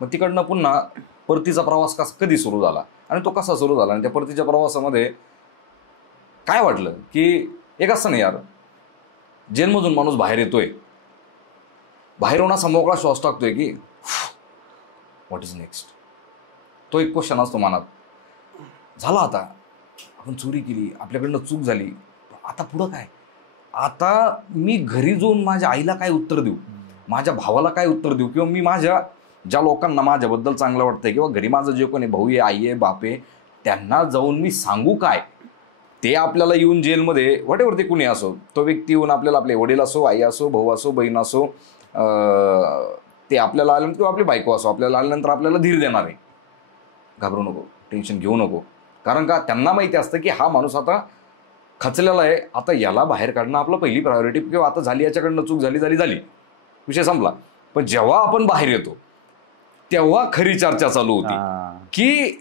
मग तिकडनं पुन्हा परतीचा प्रवास कधी सुरू झाला आणि तो कसा सुरू झाला, आणि त्या परतीच्या प्रवासामध्ये काय वाटलं की एक असं नाही यार, जेलमधून माणूस बाहेर येतोय बाहेरून असा मोकळा श्वास टाकतोय की व्हॉट इज नेक्स्ट. तो एक क्वेश्चन असतो मनात, झाला आता आपण चोरी केली, आपल्याकडनं चूक झाली, आता पुढं काय. आता मी घरी जाऊन माझ्या आईला काय उत्तर देऊ, माझ्या भावाला काय उत्तर देऊ, किंवा मी माझ्या ज्या लोकांना माझ्याबद्दल चांगलं वाटतंय किंवा घरी माझं जे कोणी भाऊ आहे, आई आहे, बाप आहे, त्यांना जाऊन मी सांगू काय. ते आपल्याला येऊन जेलमध्ये व्हॉटेवर ते कुणी असो, तो व्यक्ती येऊन आपल्याला, आपले वडील असो, आई असो, भाऊ असो, बहीण असो, ते आपल्याला आल्यानंतर किंवा आपली बायको असो, आपल्याला आल्यानंतर आपल्याला धीर देणार आहे. घाबरू नको, टेन्शन घेऊ नको. कारण का त्यांना माहिती असतं की हा माणूस आता खचलेला आहे, आता याला बाहेर काढणं आपलं पहिली प्रायोरिटी, किंवा आता झाली याच्याकडनं चूक झाली, विषय संपला. पण जेव्हा आपण बाहेर येतो तेव्हा खरी चर्चा चालू होती की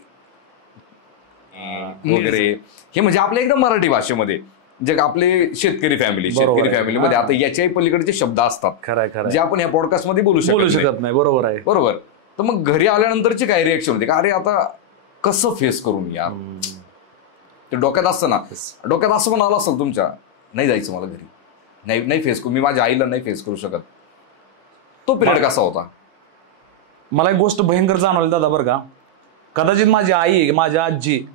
वगैरे. हे म्हणजे आपल्या एकदम मराठी भाषेमध्ये जे आपले शेतकरी फॅमिलीमध्ये आता याच्याही पलीकडचे शब्द असतात जे आपण या पॉडकास्टमध्ये बोलू शकत नाही. बरोबर आहे. बरोबर. तर मग घरी आल्यानंतरची काय रिएक्शन होते का, अरे आता कसं फेस करून यार. ते डोक्यात असतं ना, डोक्यात असं पण आलं असेल तुमच्या, नाही जायचं मला घरी, नाही फेस करू, मी माझ्या आईला नाही फेस करू शकत. तो पिरियड कसा होता. मला एक गोष्ट भयंकर जाणवली दादा बरं का. कदाचित माझी आई, माझी आजी,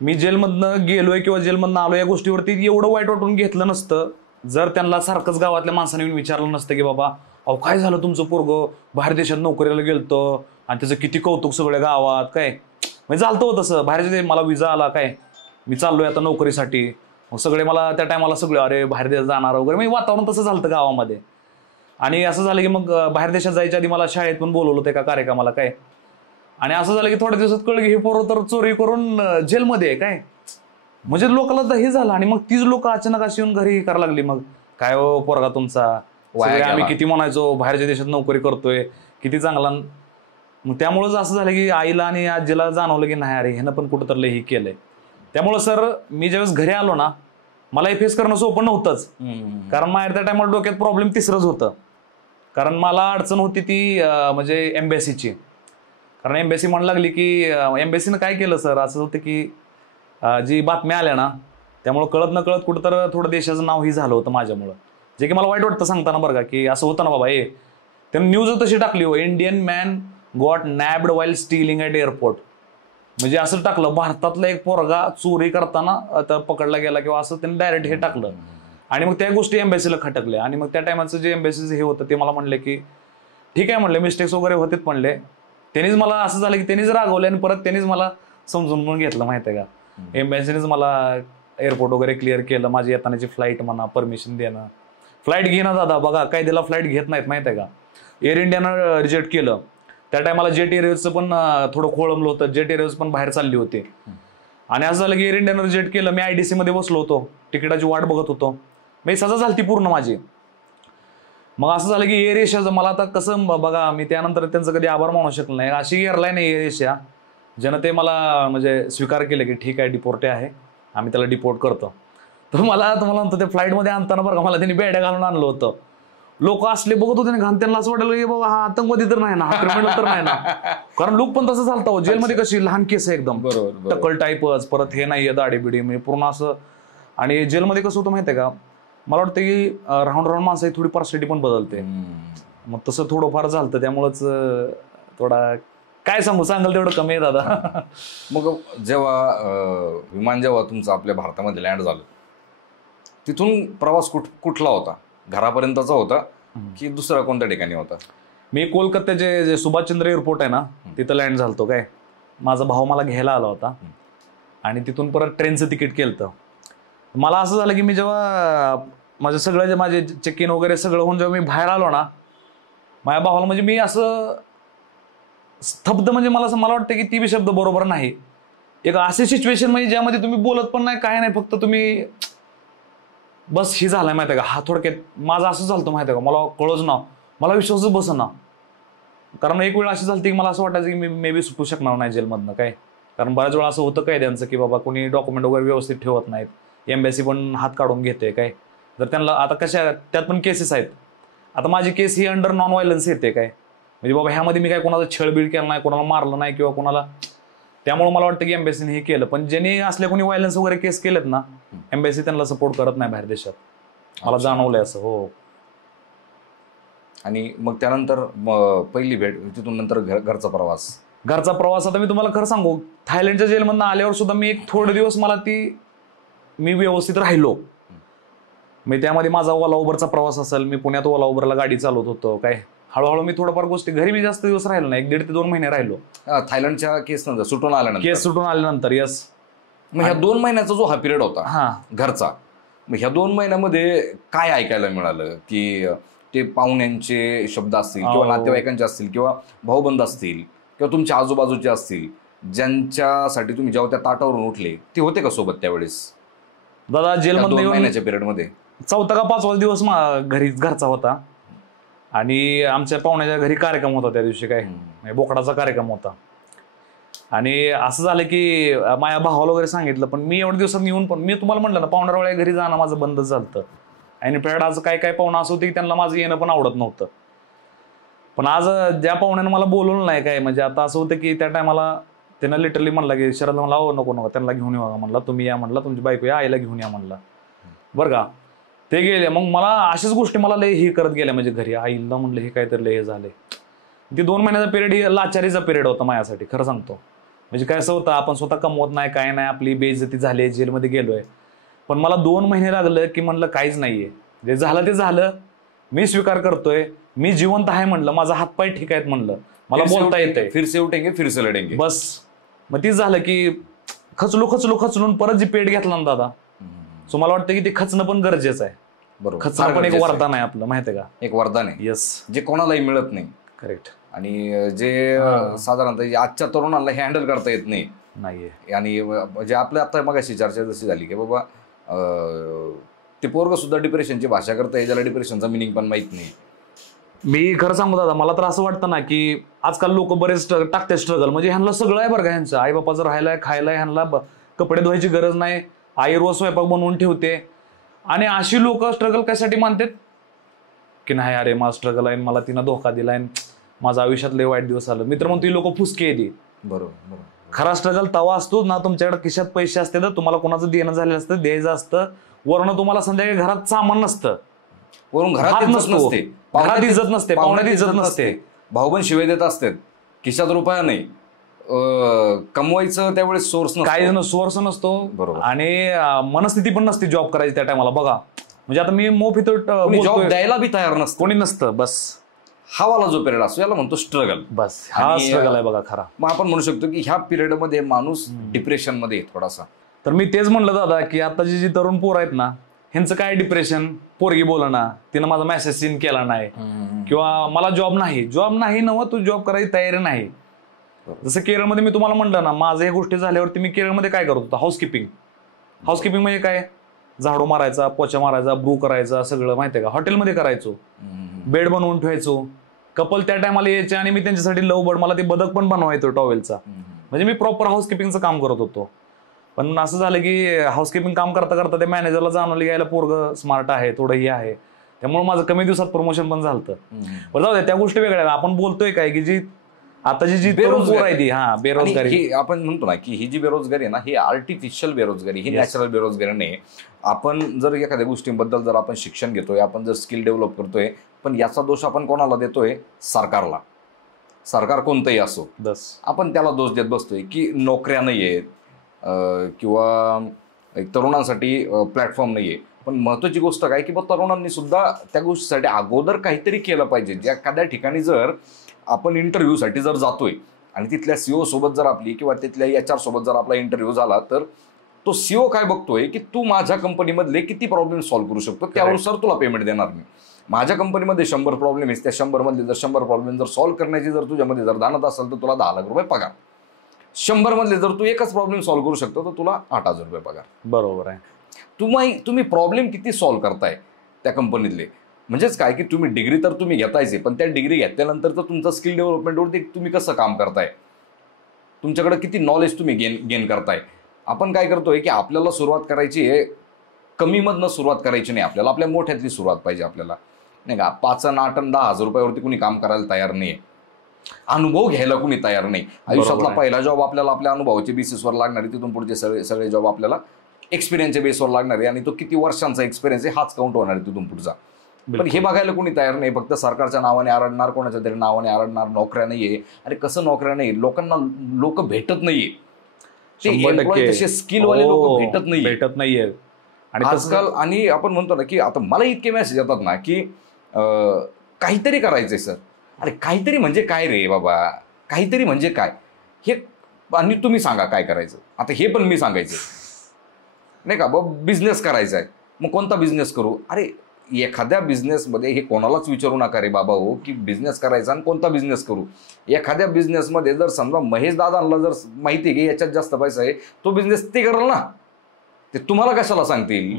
मी जेलमधनं गेलोय किंवा जेलमधनं आलो या गोष्टीवरती एवढं वाईट वाटून घेतलं नसतं जर त्यांना सारखंच गावातल्या माणसाने येऊन विचारलं नसतं की बाबा अहो काय झालं तुमचं पोरगं बाहेर देशात नोकरीला गेलतं आणि त्याचं किती कौतुक सगळ्या गावात, काय म्हणजे चालतं होतं तसं बाहेरच्या मला विजा आला, काय मी चाललोय आता नोकरीसाठी, मग सगळे मला त्या टायमाला सगळे अरे बाहेर देशात जाणार वगैरे, म्हणजे वातावरण तसं झालं गावामध्ये. आणि असं झालं की मग बाहेर देशात जायच्या आधी मला शाळेत पण बोलवलं होतं एका कार्यक्रमाला, काय आणि असं झालं की थोड्या दिवसात कळलं की हे पोरं तर चोरी करून जेलमध्ये आहे, काय म्हणजे लोकांना तर हे झालं. आणि मग तीच लोक अचानक अशी येऊन घरी करायला लागली, मग काय हो पोरगा तुमचा, आम्ही किती म्हणायचो बाहेरच्या देशात नोकरी करतोय, किती चांगला. मग त्यामुळंच असं झालं की आईला आणि आजीला जाणवलं की नाही अरे ह्यानं पण कुठं तर हे केलंय. त्यामुळं सर मी ज्यावेळेस घरी आलो ना, मला हे फेस करणं सोपं नव्हतंच, कारण माझ्या त्या टायमाला डोक्यात प्रॉब्लेम तिसरंच होतं. कारण मला अडचण होती ती म्हणजे एम्बॅसीची. कारण एम्बॅसी म्हणू लागली की एम्बॅसीनं काय केलं सर, असं होतं की जी बातम्या आल्या ना त्यामुळं कळत न कळत कुठं तर थोडं देशाचं नाव ही झालं होतं माझ्यामुळं, जे की मला वाईट वाटतं सांगताना बरं का, की असं होतं ना बाबा. हे त्यानं न्यूज तशी टाकली हो, Indian man got nabbed while stealing at airport. म्हणजे असं टाकलं भारतातला एक पोरगा चोरी करताना आता पकडला गेला किंवा असं त्यांनी डायरेक्ट हे टाकलं. आणि मग त्या गोष्टी एम्बॅसीला खटकल्या. आणि मग त्या टायमाचं जे एम्बॅसीचं हे होतं ते मला म्हणले की ठीक आहे म्हणले, मिस्टेक्स वगैरे होतेच म्हणले. त्यांनीच मला असं झालं की त्यांनीच रागवले आणि परत त्यांनीच मला समजून पण घेतलं माहिती आहे का. एम्बॅसीनेच मला एअरपोर्ट वगैरे क्लिअर केलं, माझी येतानाची फ्लाईट म्हणा, परमिशन देणं. फ्लाईट घेणं दादा बघा, कायद्याला फ्लाईट घेत नाहीत माहिती आहे का. एअर इंडियानं रिजेक्ट केलं. त्या टायमाला जेट एअरवेजचं पण थोडं खोळंबलं होतं, जेट एअरवेज पण बाहेर चालली होती. आणि असं झालं की एअर इंडियानं रिजेक्ट केलं. मी IDC मध्ये बसलो होतो, तिकिटाची वाट बघत होतो, मी सजा झाली ती पूर्ण माझी. मग असं झालं की एअर एशियाचं मला आता कसं बघा, मी त्यानंतर त्यांचं कधी आभार मानू शकलो नाही. अशी एअरलाईन आहे एअर एशिया, ज्यानं ते मला म्हणजे स्वीकार केलं की ठीक आहे डिपोर्टे आहे, आम्ही त्याला डिपोर्ट करतो. तर मला तुम्हाला म्हणतो ते फ्लाईटमध्ये आणताना बरं का मला त्यांनी बेड्या घालून आणलं होतं. लोक असले बघत होते ना घाण, त्यांना असं वाटलं की बाबा हा आतंकवादी तर नाही ना, हा क्रिमिनल तर नाही ना. कारण लोक पण तसं चालतं जेलमध्ये, कशी लहान केस आहे एकदम टक्कल टाईपच, परत हे नाहीये दाढी बिडी म्हणजे पूर्ण असं. आणि जेलमध्ये कसं होतं माहिती आहे का, मला वाटतं की राऊंड राऊंड माणसाची थोडी पर्सनॅलिटी पण बदलते. मग तसं थोडंफार झालं, त्यामुळंच थोडा काय सांगाल तेवढं कमी आहे दादा. मग जेव्हा विमान जेव्हा तुमचं आपल्या भारतामध्ये लँड झालं, तिथून प्रवास कुठला होता, घरापर्यंतचा होता की दुसरा कोणत्या ठिकाणी होता. मी कोलकात्याचे जे सुभाषचंद्र एअरपोर्ट आहे ना तिथं लँड झालतो. काय माझा भाऊ मला घ्यायला आला होता आणि तिथून परत ट्रेनचं तिकीट केलं. मला असं झालं की मी जेव्हा माझं सगळं जे माझे चेक इन वगैरे सगळं होऊन जेव्हा मी बाहेर आलो ना, माझ्या भावाला म्हणजे मी असं स्तब्ध, म्हणजे मला वाटतं की ती बी शब्द बरोबर नाही. एक अशी सिच्युएशन म्हणजे ज्यामध्ये तुम्ही बोलत पण नाही, काय नाही, फक्त तुम्ही बस ही झालाय माहिती आहे का. हा थोडक्यात माझं असं झालं माहिती आहे का, मला कळच ना, मला विश्वासच बसना. कारण एक वेळ अशी झाली की मला असं वाटायचं की मी मे बी सुटू शकणार नाही जेलमधनं. काय कारण बऱ्याच वेळा असं होतं काय त्यांचं की बाबा कोणी डॉक्युमेंट वगैरे व्यवस्थित ठेवत नाहीत, एम्बॅसी पण हात काढून घेते. काय जर त्यांना आता कशा त्यात पण केसेस आहेत. आता माझी केस ही अंडर नॉन व्हायलन्स येते. काय म्हणजे बाबा ह्यामध्ये मी काय कोणाचा छळबीळ केला नाही, कोणाला मारलं नाही किंवा कोणाला, त्यामुळे मला वाटतं की एम्बॅसीने हे केलं. पण ज्यांनी असल्या कोणी व्हायलन्स वगैरे केस केलेत ना, एम्बॅसी त्यांना सपोर्ट करत नाही बाहेर देशात, मला जाणवलंय असं. हो आणि मग त्यानंतर पहिली भेट, तिथून नंतर घरचा प्रवास. घरचा प्रवास आता मी तुम्हाला खरं सांगू, थायलंडच्या जेलमधनं आल्यावर सुद्धा मी एक थोडे दिवस मी व्यवस्थित राहिलो. मी त्यामध्ये माझा ओला उबरचा प्रवास असेल, मी पुण्यात ओला उबरला गाडी चालवत होतो, काय हळूहळू मी थोडंफार गोष्टी, घरी मी जास्त दिवस राहिलो ना, 1.5 ते 2 महिने राहिलो. थायलंडच्या केस नंतर सुटून आल्यानंतर, केस सुटून आल्यानंतर, यस. मग ह्या 2 महिन्याचा जो हा पिरियड होता घरचा, मग ह्या 2 महिन्यामध्ये काय ऐकायला मिळालं? की ते पाहुण्यांचे शब्द असतील किंवा नातेवाईकांचे असतील किंवा भाऊबंद असतील किंवा तुमच्या आजूबाजूचे असतील, ज्यांच्यासाठी तुम्ही जेव्हा त्या ताटावरून उठले, ते होते का सोबत त्यावेळेस? दादा जेलमध्ये 2 महिन्याच्या पिरियडमध्ये 4था का 5वा दिवस घरचा होता आणि आमच्या पाहुण्याच्या घरी कार्यक्रम होता त्या दिवशी, काय बोकडाचा कार्यक्रम होता. आणि असं झालं की माझ्या भावाला वगैरे सांगितलं, पण मी एवढ्या दिवसात येऊन पण मी तुम्हाला म्हटलं ना, पाहुण्याच्या घरी जाणं माझं बंदच झालं. आणि पिरियड आज काय काय पाहुणं असं होतं की त्यांना माझं येणं पण आवडत नव्हतं. पण आज ज्या पाहुण्यानं मला बोलवलं नाही काय, म्हणजे आता असं होतं की त्या टायमाला त्यानं लिटरली म्हणला की शरद म्हणला, हो नको त्यांना घेऊन येऊ म्हणला, तुम्ही या म्हणला, तुमची बायको या, आईला घेऊन या म्हणला, बरं का. ते गेले. मग मला अशाच गोष्टी मला लय हे करत गेल्या, म्हणजे घरी आईला म्हणलं हे काहीतरी लय हे झाले. ते 2 महिन्याचा पिरियड ही लाचारीचा पिरियड होता माझ्यासाठी, खरं सांगतो. म्हणजे काय असं होतं, आपण स्वतः कमवत नाही, काय नाही, आपली बेइज्जती झाली, जेलमध्ये गेलोय. पण मला 2 महिने लागलं की म्हणलं काहीच नाहीये, जे झालं ते झालं, मी स्वीकार करतोय, मी जिवंत आहे म्हणलं, माझा हातपाय ठीक आहेत म्हणलं, मला बोलता येतंय, फिरसे उठेंगे फिरसे लढेंगे, बस. मग तीच झालं की खचलून परत जी पेट घेतला ना दादा, सो मला वाटतं की ते खचणं पण गरजेचं आहे. बरोबर, खचणं पण एक वरदान आहे आपलं, माहिती आहे का, एक वरदान आहे. येस, जे कोणालाही मिळत नाही. करेक्ट. आणि जे साधारणतः आजच्या तरुणांना हे हँडल करता येत नाहीये. आणि म्हणजे आपल्या आता मगाशी चर्चा जशी झाली की बाबा ते पोरग सुद्धा डिप्रेशनची भाषा करता, ज्याला डिप्रेशनचा मिनिंग पण माहित नाही. मी खरं सांगू दादा, मला तर असं वाटतं ना की आजकाल लोक बरेच टाकते स्ट्रगल, म्हणजे ह्यांना सगळं आहे बरं का, ह्यांचं आई बापाचं राहायलाय, खायलाय, ह्यांना कपडे धुवायची गरज नाही, आई रोज स्वयंपाक बनवून ठेवते. आणि अशी लोक स्ट्रगल कशासाठी मानतात की नाही अरे माझा स्ट्रगल आहे, मला तिनं धोका दिलाय, माझं आयुष्यात लय वाईट दिवस आलं. मित्र म्हणतो ही लोक फुसके येते. बरोबर. खरा स्ट्रगल तवा असतो ना, तुमच्याकडे खिशात पैसे असते तर तुम्हाला कोणाचं देणं झालेलं असतं, द्यायचं असतं, वरून तुम्हाला संध्याकाळी घरात सामान नसतं, वरून घरात नसते, घरात इज्जत नसते, पाहुण्यात इज्जत नसते, भाऊबंद शिवाय देत असतात, खिशात रुपया नाही, कमवायचं त्यावेळेस सोर्स सोर्स नसतो. बरोबर. आणि मनस्थिती पण नसते जॉब करायची त्या टायमाला. बघा म्हणजे आता मी जॉब द्यायला बी तयार नसतं, कोणी नसतं. बस हा वाला जो पिरियड असतो याला म्हणतो स्ट्रगल. बस हा स्ट्रगल आहे बघा खरा. मग आपण म्हणू शकतो की ह्या पिरियडमध्ये माणूस डिप्रेशन मध्ये थोडासा. तर मी तेच म्हणलं दादा की आताची जी तरुण पोर आहेत ना, ह्यांचं काय डिप्रेशन, पोरगी बोलना, तिनं माझा मेसेज सीन केला नाही, किंवा मला जॉब नाही नव्ह, तू जॉब करायची तयारी नाही. जसं केरळमध्ये मी तुम्हाला म्हणलं ना, माझं हे गोष्टी झाल्यावरती मी केरळमध्ये काय करत होतो, हाऊसकीपिंग म्हणजे काय, झाडू मारायचा, पोचा मारायचा, ब्रू करायचा, सगळं माहितीये का, हॉटेलमध्ये करायचो, बेड बनवून ठेवायचो. कपल त्या टायमाला यायचे आणि मी त्यांच्यासाठी लव बर्ड, मला ते बदक पण बनवायचो टॉवेलचा, म्हणजे मी प्रॉपर हाऊसकीपिंगचं काम करत होतो. पण असं झालं की हाऊसकीपिंग काम करता करता ते मॅनेजरला जाणवलं यायला पोरग स्मार्ट आहे, थोडं हे आहे, त्यामुळे माझं कमी दिवसात प्रमोशन पण झालं. पण जाऊ दे, त्या गोष्टी वेगळ्या. आपण बोलतोय काय की जी आताची जी बेरोजगारी आहे ती, बेरोजगारी आपण म्हणतो ना की ही जी बेरोजगारी आहे ना, ही आर्टिफिशियल बेरोजगारी, ही नॅचरल बेरोजगारी नाही. आपण जर एखाद्या गोष्टींबद्दल जर आपण शिक्षण घेतोय, आपण जर स्किल डेव्हलप करतोय, पण याचा दोष आपण कोणाला देतोय, सरकारला. सरकार कोणतंही असो, आपण त्याला दोष देत बसतोय की नोकऱ्या नाहीयेत किंवा तरुणांसाठी प्लॅटफॉर्म नाहीये. पण महत्वाची गोष्ट काय की तरुणांनी सुद्धा त्या गोष्टीसाठी अगोदर काहीतरी केलं पाहिजे. एखाद्या ठिकाणी जर आपण इंटरव्ह्यूसाठी जर जातोय आणि तिथल्या सीओ सोबत जर आपली किंवा तिथल्या HR सोबत जर आपला इंटरव्ह्यू झाला, तर तो सीओ काय बघतोय की तू माझ्या कंपनीमधले किती प्रॉब्लेम सॉल्व्ह करू शकतो, त्यानुसार तुला पेमेंट देणार मी. माझ्या कंपनीमध्ये 100 प्रॉब्लेम आहेत, त्या 100 मधले जर 100 प्रॉब्लेम जर सॉल्व्ह करण्याची जर तुझ्यामध्ये जर दानत असेल तर तुला 10 लाख रुपये पगार. 100 मधले जर तू एकच प्रॉब्लेम सॉल्व्ह करू शकतो तर तुला 8,000 रुपये पगार. बरोबर आहे. तुम्ही प्रॉब्लेम किती सॉल्व्ह करताय त्या कंपनीतले. म्हणजेच काय की तुम्ही डिग्री तर तुम्ही घेतायचे, पण त्या डिग्री घेतल्यानंतर तर तुमचं स्किल डेव्हलपमेंटवरती तुम्ही कसं काम करताय, तुमच्याकडे किती नॉलेज तुम्ही गेन करताय. आपण काय करतोय की आपल्याला सुरुवात करायची आहे कमीमधनं सुरुवात करायची नाही, आपल्याला आपल्या मोठ्यातली सुरुवात पाहिजे. आपल्याला नाही का 5, 8, 10,000 रुपयावरती कुणी काम करायला तयार नाहीये, अनुभव घ्यायला कुणी तयार नाही. आयुष्यातला पहिला जॉब आपल्याला आपल्या अनुभवाच्या बेसिसवर लागणार आहे, तिथून पुढचे सगळे जॉब आपल्याला एक्सपिरियन्सच्या बेसवर लागणार आहे, आणि तो किती वर्षांचा एक्सपिरियन्स आहे हाच काउंट होणार आहे तिथून पुढचा. पण हे बघायला कोणी तयार नाही. फक्त सरकारच्या नावाने आरडणार, कोणाच्या तरी नावाने आरडणार, नोकऱ्या नाहीये. अरे कसं नोकऱ्या नाही? लोकांना लोक भेटत नाहीये. 100% तसे स्किलवाले लोक भेटत नाहीये. आणि आजकाल आणि आपण म्हणतो ना की आता मला इतके मेसेज येतात ना की काहीतरी करायचंय सर. अरे काहीतरी म्हणजे काय रे बाबा? काहीतरी म्हणजे काय हे? आणि तुम्ही सांगा काय करायचं. आता हे पण मी सांगायचं नाही का, बाबा बिझनेस करायचा आहे. मग कोणता बिझनेस करू? अरे एखाद्या बिझनेसमध्ये हे कोणालाच विचारू नका रे बाबा हो की बिझनेस करायचा आणि कोणता बिझनेस करू. एखाद्या बिझनेसमध्ये जर समजा महेश दादांना जर माहिती आहे की याच्यात जास्त पैसा आहे, तो बिझनेस ते करेल ना. ते तुम्हाला कशाला सांगतील?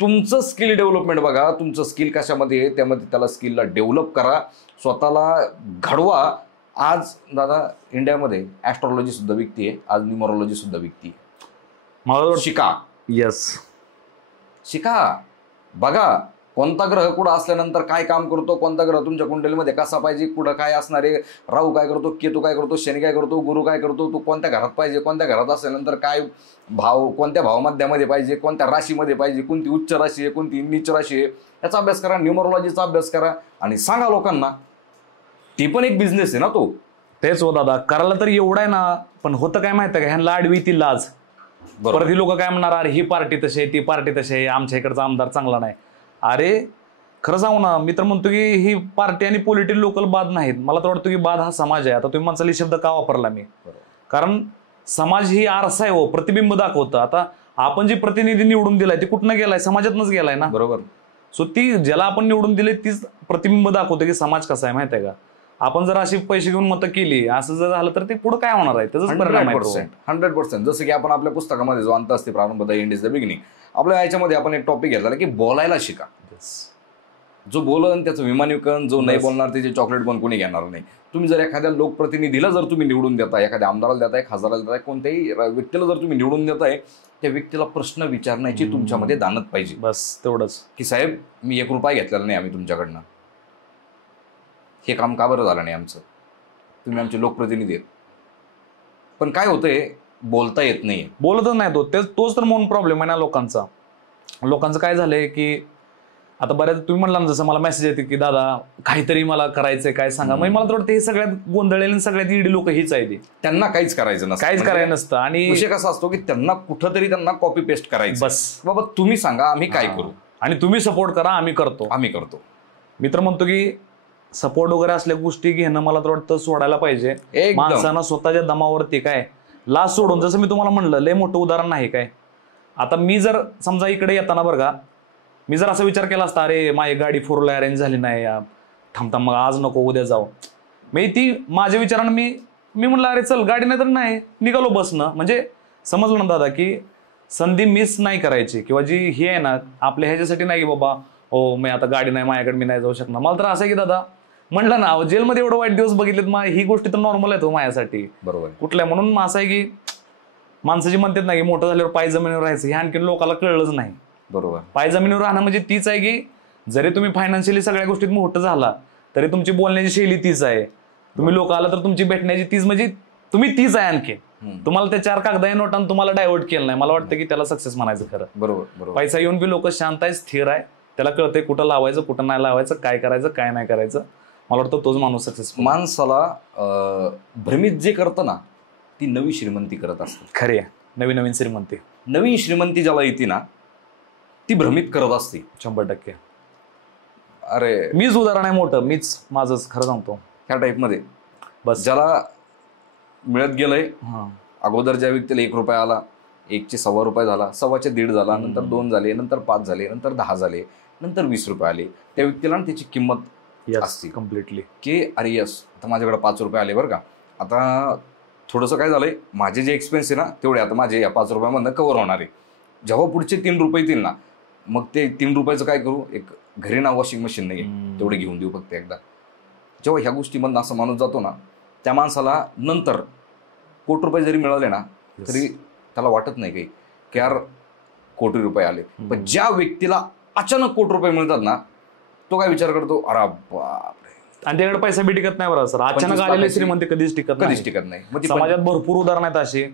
तुमचं स्किल डेव्हलपमेंट बघा. तुमचं स्किल कशामध्ये आहे त्यामध्ये त्याला स्किलला डेव्हलप करा, स्वतःला घडवा. आज दादा इंडियामध्ये ॲस्ट्रॉलॉजी सुद्धा विकती आहे, आज न्यूमरोलॉजी सुद्धा विकती आहे. मला शिका. येस, शिका. बघा कोणता ग्रह कुठं असल्यानंतर काय काम करतो, कोणता ग्रह तुमच्या कुंडलीमध्ये कसा पाहिजे, कुठं काय असणार आहे, राहू काय करतो, केतू काय करतो, शनी काय करतो, गुरु काय करतो, तू कोणत्या घरात पाहिजे, कोणत्या घरात असल्यानंतर काय भाव, कोणत्या भावमध्यामध्ये पाहिजे, कोणत्या राशीमध्ये पाहिजे, कोणती उच्च राशी आहे, कोणती नीच राशी आहे, याचा अभ्यास करा. न्यूमरोलॉजीचा अभ्यास करा आणि सांगा लोकांना. ती पण एक बिझनेस आहे ना तो. तेच हो दादा, करायला तर एवढं आहे ना, पण होतं काय माहिती आहे का, ह्यांना आडवी ती लाज. परत ही लोक काय म्हणणार, अरे ही पार्टी तशी आहे, ती पार्टी तशी आहे, आमच्या इकडचा आमदार चांगला नाही. अरे खरं सांगू ना, मी तर म्हणतो की ही पार्टी आणि पॉलिटिकल लोकल बाद नाहीत. मला तर वाटतं की बाद हा समाज आहे. आता तुम्ही माणसाला शब्द का वापरला मी? कारण समाज ही आरसा आहे हो, प्रतिबिंब दाखवतं. आता आपण जी प्रतिनिधी निवडून दिलाय ते कुठनं गेलाय? समाजातनंच गेलाय ना. बरोबर. सो ती ज्याला आपण निवडून दिले तीच प्रतिबिंब दाखवतं की समाज कसा आहे माहिती आहे का. आपण जर अशी पैसे घेऊन मतं केली, असं जर झालं तर ते पुढे काय होणार आहे? त्याचाच परिणाम आहे. 100%. जसं की आपण आपल्या पुस्तकामध्ये जो अंत असते प्रारंभ the end is the beginning, आपल्या याच्यामध्ये आपण एक टॉपिक घेतला की बोलायला शिका. जो बोलन त्याचं विमान विकन, जो नाही बोलणार त्याचे चॉकलेट पण कोणी घेणार नाही. तुम्ही जर एखाद्या लोकप्रतिनिधीला जर तुम्ही निवडून देताय, एखाद्या आमदाराला देताय, खासदाराला देताय, कोणत्याही व्यक्तीला जर तुम्ही निवडून देताय, त्या व्यक्तीला प्रश्न विचारण्याची तुमच्यामध्ये दानत पाहिजे. बस तेवढंच की साहेब मी 1 रुपया घेतलेला नाही आम्ही तुमच्याकडनं, हे काम का बरं झालं नाही आमचं? तुम्ही आमचे लोकप्रतिनिधी आहेत. पण काय होतंय, बोलता येत नाही. बोलतच नाही तो. तोच तर म्हणून प्रॉब्लेम आहे ना लोकांचा. लोकांचं काय झालंय की आता बऱ्याच तुम्ही म्हणला ना, जसं मला मेसेज येते की दादा काहीतरी मला करायचंय, काय सांगा. मग मला तर वाटतं हे सगळ्यात गोंधळलेली सगळ्यात ईडी लोक हीच आहे. त्यांना काहीच करायचं नसतं, काहीच करायचं नसतं. आणि विषय कसा असतो की त्यांना कुठंतरी त्यांना कॉपी पेस्ट करायचं. बस बाबा तुम्ही सांगा आम्ही काय करू, आणि तुम्ही सपोर्ट करा, आम्ही करतो. मी तर म्हणतो की सपोर्ट वगैरे असल्या गोष्टी घेणं मला तर वाटतं सोडायला पाहिजे. माणसानं स्वतःच्या दमावरती काय लाच सोडून, जसं मी तुम्हाला म्हणलं, लय मोठं उदाहरण नाही काय. आता मी जर समजा इकडे येताना बरं का, मी जर असा विचार केला असता, अरे माझी गाडी 4 व्हीलर अरेंज झाली नाही, थांबता मग आज नको उद्या जाऊ, मी ती माझ्या विचारानं मी म्हणलं अरे चल गाडी नाही तर नाही, निघालो बसनं. म्हणजे समजलं ना दादा की संधी मिस नाही करायची, किंवा जी हे आहे ना आपल्या ह्याच्यासाठी नाही की बाबा हो मी आता गाडी नाही माझ्याकडे, मी नाही जाऊ शकणार. मला तर असं आहे की दादा म्हटलं ना, जेलमध्ये एवढं वाईट दिवस बघितलेत, मग ही गोष्टी तर नॉर्मल आहे माझ्यासाठी. बरोबर कुठल्या म्हणून असं आहे की माणसाची म्हणतात ना की मोठं झाल्यावर पाय जमिनीवर राहायचं, हे आणखी लोकांना कळलंच नाही. बरोबर. पाय जमिनीवर राहणं म्हणजे तीच आहे की जरी तुम्ही फायनान्शियली सगळ्या गोष्टीत मोठं झाला तरी तुमची बोलण्याची शैली तीच आहे. तुम्ही लोक आला तर तुमची भेटण्याची तीच, म्हणजे तुम्ही तीच आहे. आणखी तुम्हाला त्या 4 कागदाई नोटांना तुम्हाला डायव्हर्ट केलं नाही. मला वाटतं की त्याला सक्सेस म्हणायचं खरं. बरोबर. पैसा येऊन बी लोक शांत आहे, स्थिर आहे, त्याला कळतंय कुठं लावायचं कुठं नाही लावायचं, काय करायचं काय नाही करायचं. मला वाटतं तोच माणूस सक्सेसफुल. माणसाला भ्रमित जे करतं ना, ती नवी श्रीमंती करत असते. खरी आहे, नवीन श्रीमंती. नवीन श्रीमंती ज्याला येते ना ती भ्रमित करत असते. 100%. अरे मीच उदाहरण आहे मोठं, मीच माझंच खरं सांगतो ह्या टाईपमध्ये. बस ज्याला मिळत गेलंय, अगोदर ज्या व्यक्तीला 1 रुपया आला, 1चे ₹1.25 झाला, 1.25चे 1.5 झाला, नंतर 2 झाले, नंतर 5 झाले, नंतर 10 झाले, नंतर 20 रुपये आले, त्या व्यक्तीला त्याची किंमत असते कम्प्लिटली की अरे यस आता माझ्याकडे 5 रुपये आले बरं का, आता थोडंसं काय झालंय, माझे जे एक्सपेन्स आहे ना तेवढे आता माझे या 5 रुपयामधनं कव्हर होणार आहे. जेव्हा पुढचे 3 रुपये येतील ना, मग ते 3 रुपयाचं काय करू, एक घरी ना वॉशिंग मशीन नाही, तेवढे घेऊन देऊ फक्त एकदा. जेव्हा ह्या गोष्टीमधनं असा माणूस जातो ना, त्या माणसाला नंतर ₹1 कोटी जरी मिळाले ना तरी त्याला वाटत नाही काही की यार ₹1 कोटी आले. पण ज्या व्यक्तीला अचानक ₹1 कोटी मिळतात ना, तो काय विचार करतो, अरे बापरे. आणि त्याकडे पैसा बी टिकत नाही बरं सर. अचानक आलेले श्रीमंती कधीच टिकत नाही. मग समाजात भरपूर उदाहरण आहेत अशी,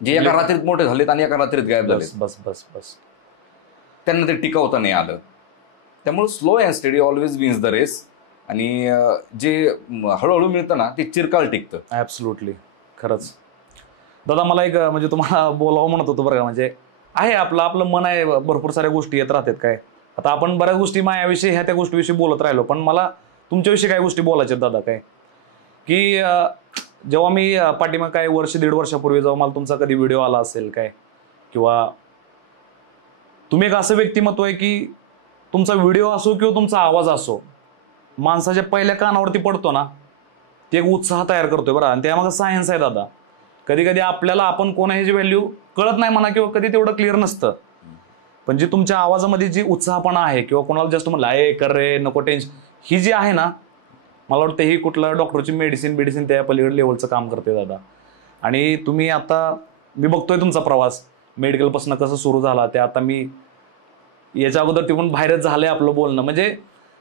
जे एका रात्रीत मोठे झालेत आणि एका रात्रीत गायब झाले. बस त्यांना ते टिकवता नाही आलं. त्यामुळे slow and steady always wins the race. आणि जे हळूहळू मिळतं ना ते चिरकाळ टिकतं. ॲब्सोल्युटली. खरंच दादा, मला एक म्हणजे तुम्हाला बोलावं म्हणत होतो बरं का. म्हणजे आहे आपलं मन आहे, भरपूर साऱ्या गोष्टी येत राहतात. काय आता आपण बऱ्याच गोष्टी मायाविषयी ह्या त्या गोष्टीविषयी बोलत राहिलो, पण मला तुमच्याविषयी काही गोष्टी बोलायच्या दादा. काय की जेव्हा मी पाठीमाग काय वर्ष 1.5 वर्षापूर्वी जेव्हा मला तुमचा कधी व्हिडिओ आला असेल काय, किंवा तुम्ही एक असं व्यक्तिमत्व आहे की तुमचा व्हिडिओ असो किंवा तुमचा आवाज असो, माणसाच्या पहिल्या कानावरती पडतो ना, ते एक उत्साह तयार करतोय बरं. आणि त्यामागे सायन्स आहे दादा. कधी कधी आपल्याला आपण कोण आहे ह्याची व्हॅल्यू कळत नाही म्हणा, किंवा कधी तेवढं क्लिअर नसतं, पण जी तुमच्या आवाजामध्ये जी उत्साहपणा आहे, किंवा कोणाला जास्त म्हणलं आहे कर रे नको टेन्शन, ही जी आहे ना, मला वाटतं ही कुठलं डॉक्टरची मेडिसिन त्या पलीकडे लेवलचं काम करते दादा. आणि तुम्ही आता मी बघतोय तुमचा प्रवास मेडिकलपासून कसं सुरू झाला, ते आता मी याच्या अगोदर ते पण बाहेरच झालंय आपलं बोलणं. म्हणजे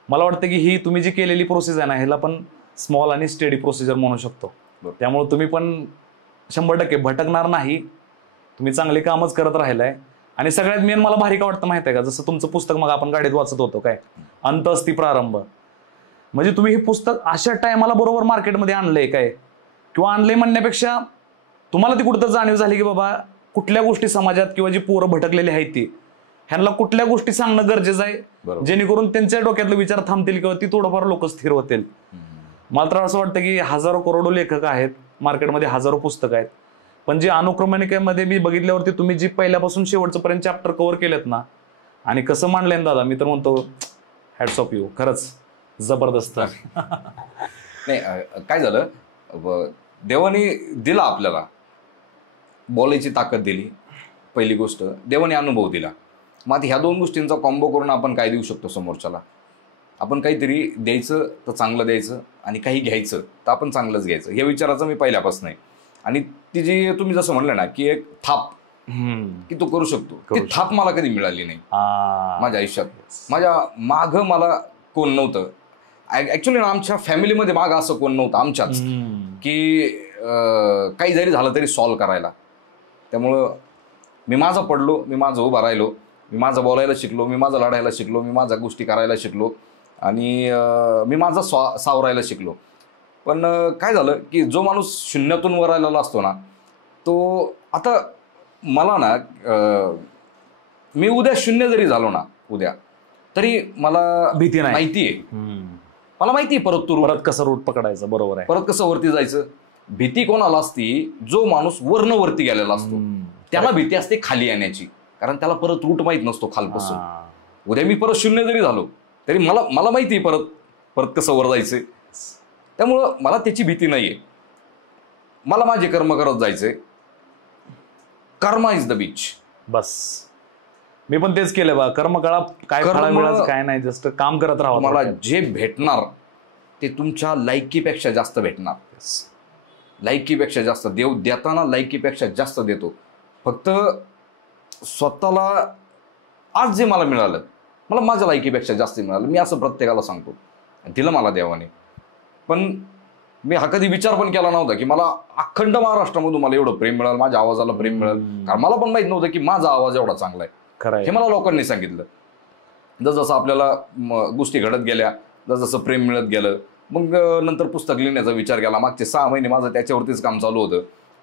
मला वाटतं की ही तुम्ही जी केलेली प्रोसेस आहे ना, ह्याला पण स्मॉल आणि स्टेडी प्रोसिजर म्हणू शकतो. त्यामुळे तुम्ही पण 100% भटकणार नाही. तुम्ही चांगली कामच करत राहिलाय. आणि सगळ्यात मेन मला भारी का वाटतं माहिती आहे का, जसं तुमचं पुस्तक मग आपण गाडीत वाचत होतो काय, अंत अस्ति प्रारंभ, म्हणजे तुम्ही हे पुस्तक अशा टायमाला बरोबर मार्केटमध्ये आणलंय काय, किंवा आणलंय म्हणण्यापेक्षा तुम्हाला ती कुठं जाणीव झाली की बाबा कुठल्या गोष्टी समाजात किंवा जी पोरं भटकलेली आहेत ती ह्यांना कुठल्या गोष्टी सांगणं गरजेचं आहे, जेणेकरून त्यांच्या डोक्यातले विचार थांबतील किंवा ती थोडंफार लोक स्थिर होतील. मला तर असं वाटतं की हजारो करोडो लेखक आहेत मार्केटमध्ये, हजारो पुस्तकं आहेत, पण जे अनुक्रमणिकेमध्ये मी बघितल्यावरती तुम्ही जी पहिल्यापासून शेवटचं पर्यंत चॅप्टर कव्हर केलेत ना, आणि कसं मांडलंय दादा, मी तर म्हणतो हॅट्स ऑफ यू, खरंच जबरदस्त. नाही काय झालं, देवाने दिला आपल्याला बोलायची ताकद दिली, पहिली गोष्ट देवाने अनुभव दिला. मग ह्या दोन गोष्टींचा कॉम्बो करून आपण काय देऊ शकतो समोरच्याला. आपण काहीतरी द्यायचं तर चांगलं द्यायचं, आणि काही घ्यायचं तर आपण चांगलंच घ्यायचं, या विचाराचं मी पहिल्यापासून आहे. आणि ती जी तुम्ही जसं म्हणलं ना की एक थाप की तो करू शकतो, ती थाप मला कधी मिळाली नाही माझ्या आयुष्यात. माझ्या माग मला कोण नव्हतं ऍक्च्युली ना, आमच्या फॅमिलीमध्ये माग असं कोण नव्हतं आमच्याच की काही जरी झालं तरी सॉल्व्ह करायला. त्यामुळं मी माझं पडलो, मी माझं उभा राहिलो, मी माझं बोलायला शिकलो, मी माझं लढायला शिकलो, मी माझ्या गोष्टी करायला शिकलो, आणि मी माझं सावरायला शिकलो. पण काय झालं की जो माणूस शून्यातून वर आलेला असतो ना, तो आता मला ना मी उद्या शून्य जरी झालो ना उद्या, तरी मला भीती नाही, माहिती आहे, मला माहिती आहे परत कसं रूट पकडायचं, बरोबर आहे, परत कसं वरती जायचं. भीती कोणाला असती, जो माणूस वरती गेलेला असतो त्याला भीती असते खाली येण्याची, कारण त्याला परत रूट माहित नसतो खालपासून. उद्या मी परत शून्य जरी झालो तरी मला माहिती आहे परत कसं वर जायचंय. त्यामुळं मला त्याची भीती नाहीये, मला माझे कर्म करत जायचंय. कर्म इज द बीच. बस मी पण तेच केलं बा, कर्म कळा, काय काय नाही, जस्ट काम करत राहा. मला जे भेटणार ते तुमच्या लायकीपेक्षा जास्त भेटणार, लायकीपेक्षा जास्त. देव देताना लायकीपेक्षा जास्त देतो. फक्त स्वतःला आज जे मला मिळालं, मला माझ्या लायकीपेक्षा जास्त मिळालं, मी असं प्रत्येकाला सांगतो. दिलं मला देवाने. पण मी हा कधी विचार पण केला नव्हता की मला अखंड महाराष्ट्रामधून मला एवढं प्रेम मिळालं, माझ्या आवाजाला प्रेम मिळालं. कारण मला पण माहित नव्हतं की माझा आवाज एवढा चांगला आहे, हे मला लोकांनी सांगितलं. जसं आपल्याला गोष्टी घडत गेल्या, जसं प्रेम मिळत गेलं, मग नंतर पुस्तक लिहिण्याचा विचार केला. मागचे 6 महिने माझं त्याच्यावरतीच काम चालू होतं,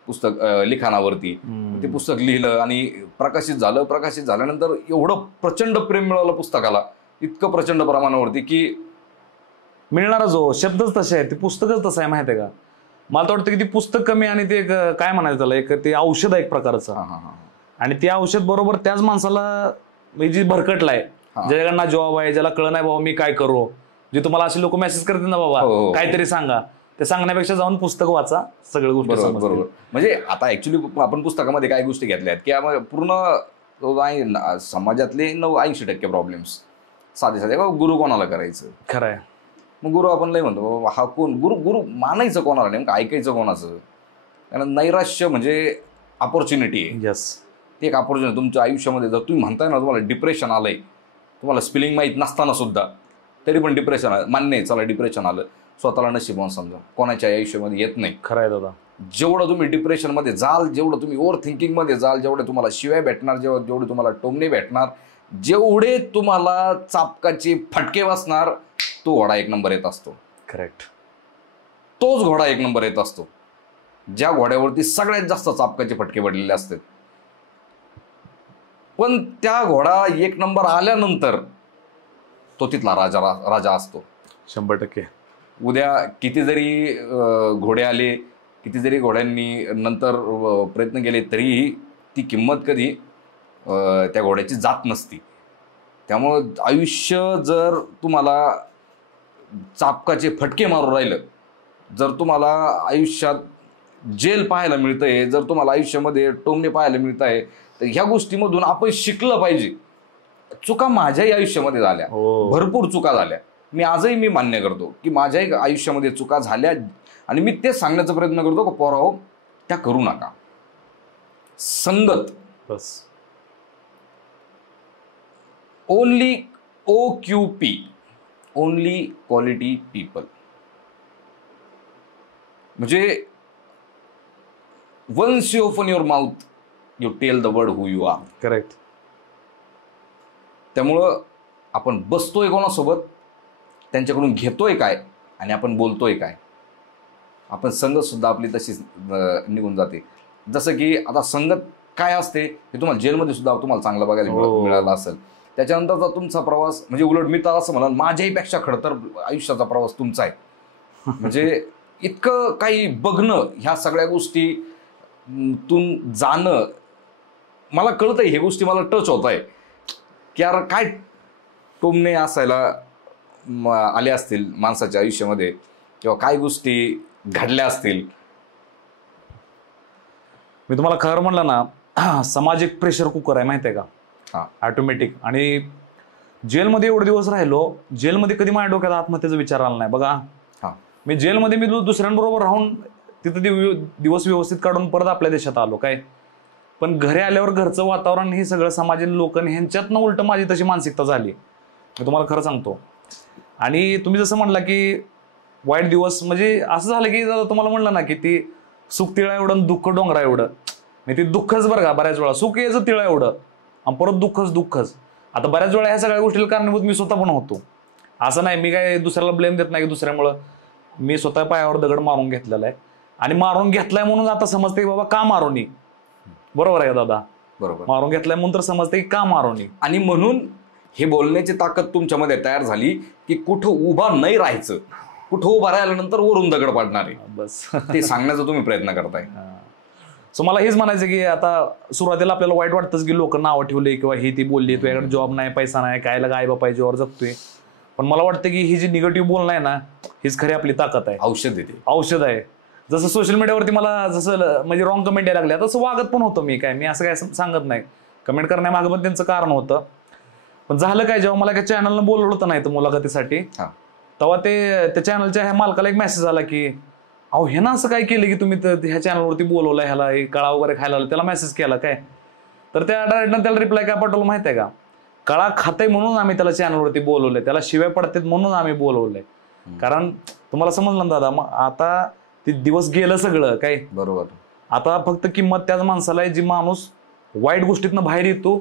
पुस्तक लिखाणावरती. ते पुस्तक लिहिलं आणि प्रकाशित झालं. प्रकाशित झाल्यानंतर एवढं प्रचंड प्रेम मिळालं पुस्तकाला, इतकं प्रचंड प्रमाणावरती की मिळणारा जो शब्दच तसे आहे, ते पुस्तकच तसं आहे, माहिती आहे का. मला तर वाटतं की ती पुस्तक कमी आणि ते काय म्हणायचं त्याला, एक ते औषध आहे एक प्रकारचं. आणि ते औषध बरोबर त्याच माणसाला जी भरकटलाय, ज्याच्याकडनं जॉब आहे, ज्याला कळ नाही बाबा मी काय करू, जे तुम्हाला असे लोक मेसेज करतील ना बाबा काहीतरी सांगा, ते सांगण्यापेक्षा जाऊन पुस्तक वाचा, सगळ्या गोष्टी. बरोबर. म्हणजे आता ऍक्च्युली आपण पुस्तकामध्ये काय गोष्टी घेतल्या आहेत की पूर्ण समाजातले 80% प्रॉब्लेम्स साधे साधे. गुरु कोणाला करायचं, खरं आहे. मग गुरु आपण लय म्हणतो, हा कोण गुरु मानायचं कोणाला, नेमकं ऐकायचं कोणाचं. कारण नैराश्य म्हणजे अपॉर्च्युनिटी आहे. यस, ते एक अपॉर्च्युनिटी तुमच्या आयुष्यामध्ये. जर तुम्ही म्हणताय ना तुम्हाला डिप्रेशन आलंय, तुम्हाला स्पेलिंग माहीत नसताना सुद्धा तरी पण डिप्रेशन आलं, मान्य आहे, चला डिप्रेशन आलं, स्वतःला नशीबवान समजा, कोणाच्या आयुष्यामध्ये येत नाही. खरं आहे दादा. जेवढं तुम्ही डिप्रेशनमध्ये जाल, जेवढं तुम्ही ओव्हर थिंकिंगमध्ये जाल, जेवढे तुम्हाला शिवाय भेटणार, जेवढे तुम्हाला टोमणे भेटणार, जेवढे तुम्हाला चापकाचे फटके बसणार तो घोडा एक नंबर येत असतो. करेक्ट. तोच घोडा एक नंबर येत असतो ज्या घोड्यावरती सगळ्यात जास्त चापकाचे फटके पडलेले असतात. पण त्या घोडा एक नंबर आल्यानंतर तो तिथला राजा असतो. 100%. उद्या किती जरी घोडे आले, किती जरी घोड्यांनी नंतर प्रयत्न केले, तरीही ती किंमत कधी त्या घोड्याची जात नसती. त्यामुळं आयुष्य जर तुम्हाला चापकाचे फटके मारून राहिलं, जर तुम्हाला आयुष्यात जेल पाहायला मिळतंय, जर तुम्हाला आयुष्यामध्ये टोमणे पाहायला मिळत आहे, तर ह्या गोष्टीमधून आपण शिकलं पाहिजे. चुका माझ्याही आयुष्यामध्ये झाल्या, भरपूर चुका झाल्या. मी आजही मान्य करतो की माझ्याही आयुष्यामध्ये चुका झाल्या आणि मी तेच सांगण्याचा प्रयत्न करतो की पोराहो, त्या करू नका. संगत बस. Only OQP, only quality people. म्हणजे once you open your mouth you tell the word who you are. Correct. त्यामुळं आपण बसतोय कोणासोबत, त्यांच्याकडून घेतोय काय आणि आपण बोलतोय काय, आपण संगत सुद्धा आपली तशीच निघून जाते. जसं की आता संगत काय असते हे तुम्हाला जेलमध्ये सुद्धा तुम्हाला चांगलं बघायला मिळालं असेल. त्याच्यानंतरचा तुमचा प्रवास म्हणजे उलट मी तर असं म्हणाल माझ्याही पेक्षा खडतर आयुष्याचा प्रवास तुमचा आहे. म्हणजे इतकं काही बघणं, ह्या सगळ्या गोष्टी तून जाणं, मला कळतंय हे गोष्टी मला टच होत आहे की यार काय टोमणे असायला आले असतील माणसाच्या आयुष्यामध्ये, किंवा काय गोष्टी घडल्या असतील. मी तुम्हाला खरं म्हणलं ना, समाज एक प्रेशर कुकर आहे माहिती आहे का. हा. ऑटोमॅटिक. आणि जेलमध्ये एवढे दिवस राहिलो, जेलमध्ये कधी माझ्या डोक्यात आत्महत्येचा विचार आला नाही बघा. मी जेलमध्ये मी दुसऱ्यांबरोबर राहून तिथं दिवस व्यवस्थित काढून परत आपल्या देशात आलो काय. पण घरी आल्यावर घरचं वातावरण, हे सगळं समाजीन लोक, ह्यांच्यातनं उलट माझी तशी मानसिकता झाली. मी तुम्हाला खरं सांगतो. आणि तुम्ही जसं म्हणला की वाईट दिवस, म्हणजे असं झालं की तुम्हाला म्हणलं ना की ती सुख तिळा एवढं, दुःख डोंगरा एवढं. म्हणजे ती दुःखच बरं का. बऱ्याच वेळा सुख यायचं तिळा एवढं आणि परत दुःखच. आता बऱ्याच वेळा ह्या सगळ्या गोष्टीला कारणीभूत मी स्वतः पण होतो. असं नाही, मी काय दुसऱ्याला ब्लेम देत नाही की दुसऱ्यामुळं. मी स्वतः पायावर दगड मारून घेतलेला आहे आणि मारून घेतलाय म्हणून आता समजते की बाबा का मारोनी. बरोबर आहे का दादा. बरोबर. मारून घेतलाय म्हणून तर समजते की का मारोनी. आणि म्हणून हे बोलण्याची ताकद तुमच्यामध्ये तयार झाली की कुठं उभा नाही राहायचं, कुठं उभा राहिल्यानंतर वरून दगड पाडणार आहे, बस ते सांगण्याचा तुम्ही प्रयत्न करताय. सो मला हेच म्हणायचं की आता सुरुवातीला आपल्याला वाईट वाटतंच की लोक नावं ठेवले किंवा ही ती बोलली, तुझ्याकडे जॉब नाही, पैसा नाही, कायला काय बापा जीवावर जगतोय. पण मला वाटतं की ही जी निगेटिव्ह बोलणं आहे ना, हीच खरी आपली ताकद आहे. औषध आहे. जसं सोशल मीडियावरती मला जसं म्हणजे रॉंग कमेंट यायला लागल्या तसं वागत पण होतं मी. मी असं काय सांगत नाही. कमेंट करण्यामागं पण त्यांचं कारण होतं. पण झालं काय, जेव्हा मला काय चॅनलनं बोलवलं होतं नाही तर मुलाखतीसाठी, तेव्हा त्या चॅनलच्या ह्या मालकाला एक मेसेज आला की अहो हे ना असं काय केलं की तुम्ही ह्या चॅनलवरती बोलवलं, ह्याला कळा वगैरे खायला आलं, त्याला मेसेज केला काय. तर त्या डायरेक्टनं त्याला रिप्लाय काय पाठवलं माहिती आहे का, कळा खातंय म्हणून आम्ही त्याला चॅनलवरती बोलवलंय, त्याला शिव्या पडतात म्हणून आम्ही बोलवलंय. कारण तुम्हाला समजलं ना दादा, मग आता ते दिवस गेलं सगळं काय. बरोबर. आता फक्त किंमत त्याच माणसाला आहे जी माणूस वाईट गोष्टीतनं बाहेर येतो,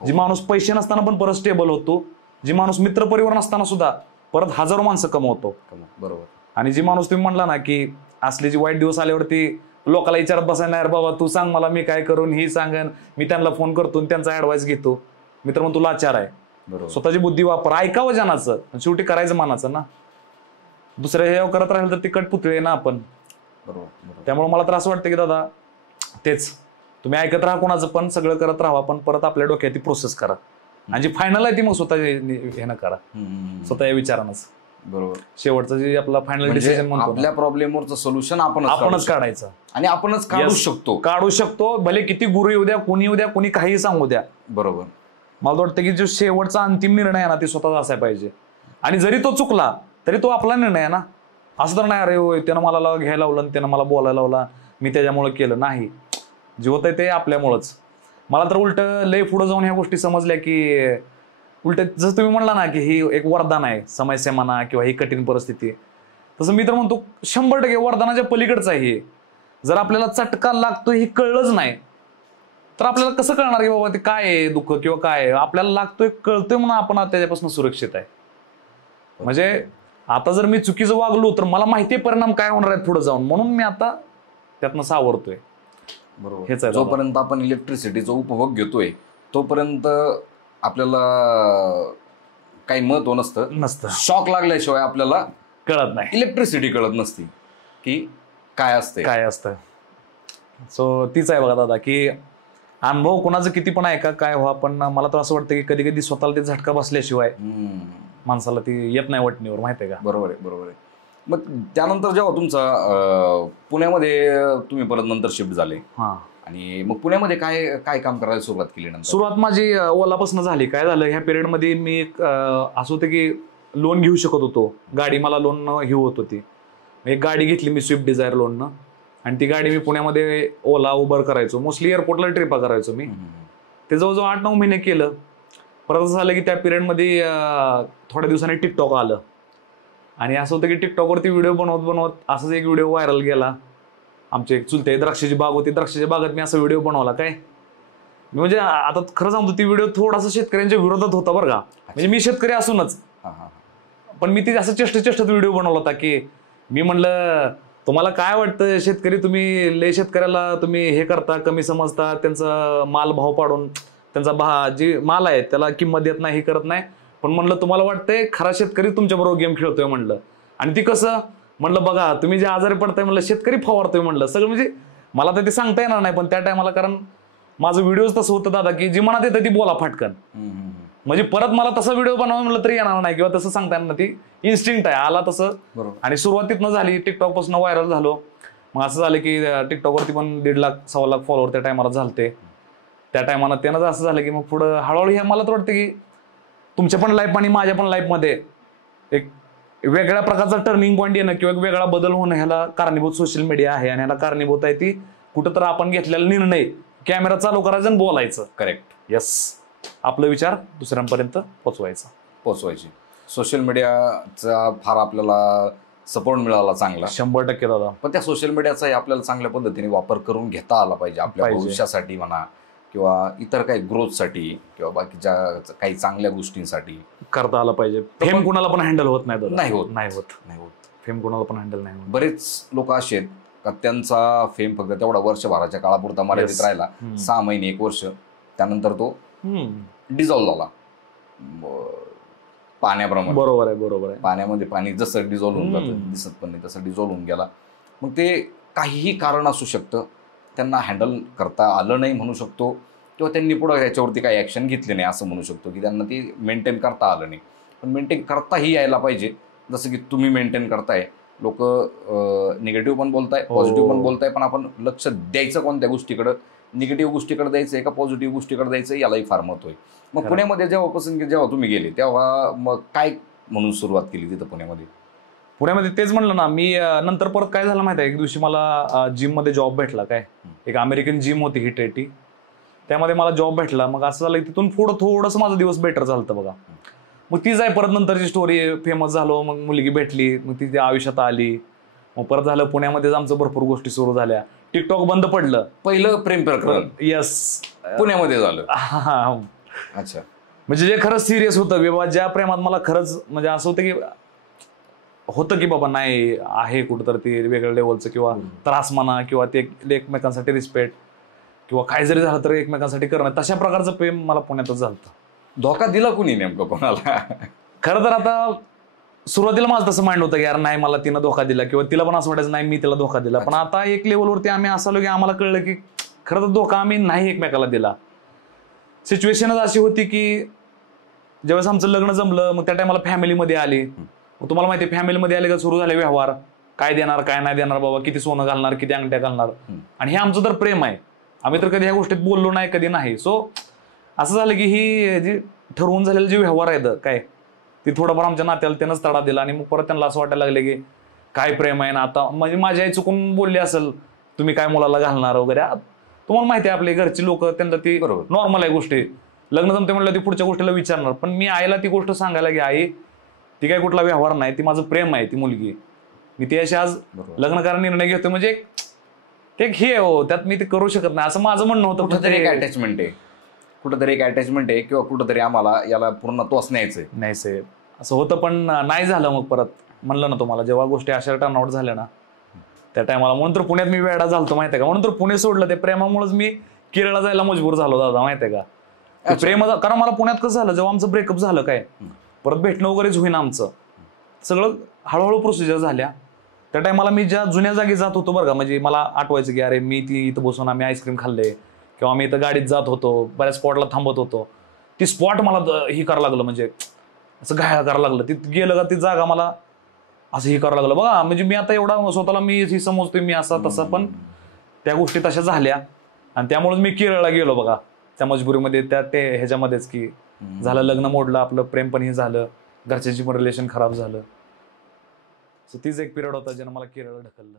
जी माणूस पैसे नसताना पण परत स्टेबल होतो, जी माणूस मित्रपरिवार नसताना सुद्धा परत हजारो माणसं कमवतो. बरोबर. आणि जी माणूस तुम्ही म्हणला ना की असले जे वाईट दिवस आल्यावरती लोकांना विचारत बसायला, बाबा तू सांग मला मी काय करून, ही सांगन, मी त्यांना फोन करतो आणि त्यांचा ऍडवाइस घेतो. मित्र म्हणतो तुला आचार आहे. स्वतःची बुद्धी वापर, ऐकावं जनाचं, शेवटी करायचं मानाचं ना. दुसऱ्या हे करत राहील तर ती कटपुतळी ना आपण. बरोबर. त्यामुळे मला तर असं वाटतं की दादा तेच तुम्ही ऐकत राहा कोणाचं पण, सगळं करत राहा, पण परत आपल्या डोक्यात ती प्रोसेस करा आणि जी फायनल आहे ती मग स्वतः हे ना करा, स्वतः या विचारानंच. बरोबर. शेवटचं जे आपला फायनल डिसिजन म्हणतो, आपल्या प्रॉब्लेमवरचं सोल्युशन आपणच काढायचं आणि आपणच काढू शकतो. भले किती गुरु येऊ द्या, कोणी येऊ द्या, कोणी काही सांगू द्या. बरोबर. मला वाटतं की जो शेवटचा अंतिम निर्णय आहे ना ते स्वतःचा असायला पाहिजे. आणि जरी तो चुकला तरी तो आपला निर्णय आहे ना. असं तर नाही अरे होय त्यानं मला घ्यायला लावलं, त्यानं मला बोलायला लावला, मी त्याच्यामुळे केलं नाही. जे होतंय ते आपल्यामुळंच. मला तर उलट लय पुढे जाऊन ह्या गोष्टी समजल्या की उलट जसं तुम्ही म्हणला ना की ही एक वरदान आहे, समस्या म्हणा किंवा ही कठीण परिस्थिती, तसं मी तर म्हणतो 100% वरदानाच्या पलीकडचं आहे हे. जर आपल्याला चटका लागतो हे कळलंच नाही तर आपल्याला कसं कळणार की बाबा ते काय आहे दुःख किंवा काय आहे? आपल्याला लागतोय कळतोय म्हणून आपण त्याच्यापासून सुरक्षित आहे. म्हणजे आता जर मी चुकीचं वागलो तर मला माहिती परिणाम काय होणार आहेत पुढे जाऊन, म्हणून मी आता त्यातनं सावरतोय. बरोबर. हेच आहे जोपर्यंत आपण इलेक्ट्रिसिटीचा उपभोग घेतोय तोपर्यंत आपल्याला काही महत्व नसतं. शॉक लागल्याशिवाय आपल्याला कळत नाही, इलेक्ट्रिसिटी कळत नसती की काय असतं. सो तीच आहे बघा दादा, की अनुभव कोणाचं किती पण आहे काय व्हा, पण मला तर असं वाटतं की कधी कधी स्वतःला ते झटका बसल्याशिवाय माणसाला ती येत नाही वटणीवर, माहितीये का? बरोबर आहे. मग त्यानंतर जेव्हा तुमचा पुण्यामध्ये तुम्ही परत नंतर शिफ्ट झाले, आणि मग पुण्यामध्ये काय काय काम करायला सुरुवात केली? नंतर सुरुवात माझी ओलापासून झाली. काय झालं, ह्या पिरियडमध्ये मी असं होतं की लोन घेऊ शकत होतो, गाडी मला लोन ही होत होती. एक गाडी घेतली मी स्विफ्ट डिझायर लोननं, आणि ती गाडी मी पुण्यामध्ये ओला उबर करायचो, मोस्टली एअरपोर्टला ट्रिपा करायचो मी. ते जवळजवळ 8-9 महिने केलं. परत असं झालं की त्या पिरियडमध्ये थोड्या दिवसांनी टिकटॉक आलं, आणि असं होतं की टिकटॉकवरती व्हिडिओ बनवत असंच एक व्हिडिओ व्हायरल गेला. आमचे एक चुलते द्राक्षाची बाग होती, द्राक्षाच्या बागेत मी असा व्हिडिओ बनवला. काय म्हणजे आता खरं सांगतो, ती व्हिडिओ थोडासा शेतकऱ्यांच्या विरोधात होता बरं का. म्हणजे मी शेतकरी असूनच, पण मी ती असं चेष्टत व्हिडिओ बनवला होता की मी म्हणलं, तुम्हाला काय वाटतं शेतकरी, तुम्ही लय शेतकऱ्याला तुम्ही हे करता, कमी समजता, त्यांचा माल भाव पाडून त्यांचा जी माल आहे त्याला किंमत देत नाही, हे करत नाही. पण म्हणलं तुम्हाला वाटतंय खरा शेतकरी तुमच्या बरोबर गेम खेळतोय म्हणलं. आणि ती कसं म्हणलं, बघा तुम्ही जे आजारी पडताय म्हणलं, शेतकरी फवारतोय म्हणलं सगळं. म्हणजे मला तर ते सांगता येणार नाही, पण त्या टायमाला कारण माझं व्हिडिओज तसं होतं दादा की जी मनात येतं ती बोला फाटकन. म्हणजे परत मला तसा व्हिडिओ बनवा म्हणलं तरी येणार नाही, किंवा तसं सांगता येणार नाही. ती इन्स्टिंक्ट आहे, आला तसं. आणि सुरुवातीतनं झाली, टिकटॉक पासून व्हायरल झालो. मग असं झालं की टिकटॉकवरती पण 1.5-1.25 लाख फॉलोअर त्या टायमाला झालते. त्या टायमाला त्यानं असं झालं की मग पुढं हळूहळू हे मला तर वाटतं की तुमच्या पण लाईफ आणि माझ्या पण लाईफमध्ये एक वेगळ्या प्रकारचा टर्निंग पॉईंट येणं किंवा एक वेगळा बदल होणं, ह्याला कारणीभूत सोशल मीडिया आहे. आणि ह्याला कारणीभूत आहे ती कुठं तर आपण घेतलेला निर्णय, कॅमेरा चालू करायचा आणि बोलायचं. करेक्ट. येस, आपलं विचार दुसऱ्यांपर्यंत पोचवायचे. सोशल मीडियाचा फार आपल्याला सपोर्ट मिळाला चांगला, 100% दादा. पण त्या सोशल मीडियाचाही आपल्याला चांगल्या पद्धतीने वापर करून घेता आला पाहिजे, आपल्या भविष्यासाठी म्हणा किंवा इतर काही ग्रोथसाठी किंवा बाकीच्या काही चांगल्या गोष्टींसाठी करता आला पाहिजे. फेम कुणाला पण हँडल होत नाही होत. फेम कुणाला पण हँडल नाही होत. बरेच लोक असे आहेत का त्यांचा फेम फक्त तेवढा वर्षभराच्या काळापुरता मर्यादित राहिला, 6 महिने 1 वर्ष, त्यानंतर तो डिझॉल्व्ह झाला पाण्याप्रमाणे. बरोबर आहे. पाण्यामध्ये पाणी जसं डिझॉल्व्ह होऊन जातं, दिसत पण नाही तसं डिझॉल्व्ह होऊन गेला. मग ते काहीही कारण असू शकतं, त्यांना हँडल करता आलं नाही म्हणू शकतो, किंवा त्यांनी पुढं याच्यावरती काही ॲक्शन घेतली नाही असं म्हणू शकतो, की त्यांना ती मेंटेन करता आलं नाही. पण मेंटेन करताही यायला पाहिजे, जसं की तुम्ही मेंटेन करताय. लोक निगेटिव्ह पण बोलताय, पॉझिटिव्ह पण बोलताय, पण आपण लक्ष द्यायचं कोणत्या गोष्टीकडं, निगेटिव्ह गोष्टीकडे द्यायचं का पॉझिटिव्ह गोष्टीकडे द्यायचं, यालाही फार महत्व आहे. मग पुण्यामध्ये जेव्हा तुम्ही गेले तेव्हा मग काय म्हणून सुरुवात केली तिथं पुण्यामध्ये? तेच म्हणलं ना मी. नंतर परत काय झालं माहिती आहे, एक दिवशी मला जिम मध्ये जॉब भेटला. काय एक अमेरिकन जिम होती ही टेटी, त्यामध्ये मला जॉब भेटला. मग असं झालं तिथून पुढं थोडंसं माझा दिवस बेटर झालं बघा. मग तीच आहे परत नंतरची स्टोरी. फेमस झालो, मग मुलगी भेटली, मग ती आयुष्यात आली. मग परत झालं पुण्यामध्येच आमचं भरपूर गोष्टी सुरू झाल्या. टिकटॉक बंद पडलं. पहिलं प्रेम प्रकरण येस पुण्यामध्ये झालं. अच्छा, म्हणजे जे खरंच सिरियस होतं बाबा, ज्या प्रेमात मला खरंच म्हणजे असं होतं की बाबा नाही आहे कुठं तर ते वेगळ्या लेवलचं, किंवा त्रास म्हणा, किंवा ते एकमेकांसाठी रिस्पेक्ट, किंवा काय जरी झालं तर एकमेकांसाठी करणं, तशा प्रकारचं प्रेम मला पुण्यातच झालं. धोका दिला कुणी नेमकं कोणाला? खरं तर आता सुरुवातीला माझं तसं माइंड होतं की यार नाही मला तिनं धोका दिला, किंवा तिला पण असं वाटायचं नाही मी तिला धोका दिला. पण आता एक लेवलवरती आम्ही असं आलो की आम्हाला कळलं की खरं तर धोका आम्ही नाही एकमेकाला दिला. सिच्युएशनच अशी होती की ज्यावेळेस आमचं लग्न जमलं, मग त्या टायमाला फॅमिलीमध्ये आली. मग तुम्हाला माहिती आहे फॅमिलीमध्ये आले का सुरू झाले व्यवहार, काय देणार काय नाही देणार बाबा, किती सोनं घालणार, किती अंगठ्या घालणार. आणि हे आमचं तर प्रेम आहे, आम्ही तर कधी ह्या गोष्टीत बोललो नाही, कधी नाही. सो असं झालं की ही जी ठरवून झालेलं जे व्यवहार आहेत काय, ती थोडंफार आमच्या नात्याला त्यानंच तडा दिला. आणि मग परत त्यांना असं वाटायला लागलं की काय प्रेम आहे ना आता. म्हणजे माझी आई चुकून बोलली असेल तुम्ही काय मुलाला घालणार वगैरे. तुम्हाला माहिती आहे आपले घरची लोक, त्यांना ती नॉर्मल आहे गोष्टी. लग्न जमते म्हणलं ती पुढच्या गोष्टीला विचारणार. पण मी आईला ती गोष्ट सांगायला की आई ती काय कुठला व्यवहार नाही, ती माझं प्रेम आहे, ती मुलगी. मी ती अशी आज लग्न करायला निर्णय घेतोय. म्हणजे ते हे हो, त्यात मी ते करू शकत नाही असं माझं म्हणणं होतं. कुठंतरी एक अटॅचमेंट आहे, कुठंतरी एक अटॅचमेंट आहे, किंवा कुठंतरी आम्हाला याला पूर्ण तोच न्यायचंय. नाही साहेब असं होतं, पण नाही झालं. मग परत म्हणलं ना तुम्हाला, जेव्हा गोष्टी अशा टर्नआउट झाल्या ना त्या टायमाला, म्हणून तर पुण्यात मी वेडा झालतो माहितीये का. म्हणून तर पुणे सोडलं, ते प्रेमामुळेच मी केरळला जायला मजबूर झालो दादा माहितीये का. ते प्रेम, कारण मला पुण्यात कसं झालं, जेव्हा आमचं ब्रेकअप झालं काय, परत भेटणं वगैरेच होईना आमचं, सगळं हळूहळू प्रोसिजर झाल्या. त्या टायमाला मी ज्या जुन्या जागी जात होतो बरं का, म्हणजे मला आठवायचं की अरे मी ती इथं बसून आम्ही आईस्क्रीम खाल्ले, किंवा आम्ही इथं गाडीत जात होतो, बऱ्याच स्पॉटला थांबत होतो. ती स्पॉट मला ही करायला लागलं, म्हणजे असं घायला करायला लागलं. तिथं गेलं का ती जागा मला असं हे करायला लागलं बघा. म्हणजे मी आता एवढा स्वतःला मी ही समजतोय मी असा तसा, पण त्या गोष्टी तशा झाल्या आणि त्यामुळे मी केरळला गेलो बघा. त्या मजबुरीमध्ये, त्या ते ह्याच्यामध्येच की झालं, लग्न मोडलं आपलं, प्रेम पण हे झालं, घरच्याची पण रिलेशन खराब झालं. सो तीच एक पिरियड होता ज्यानं मला केरळला ढकललं.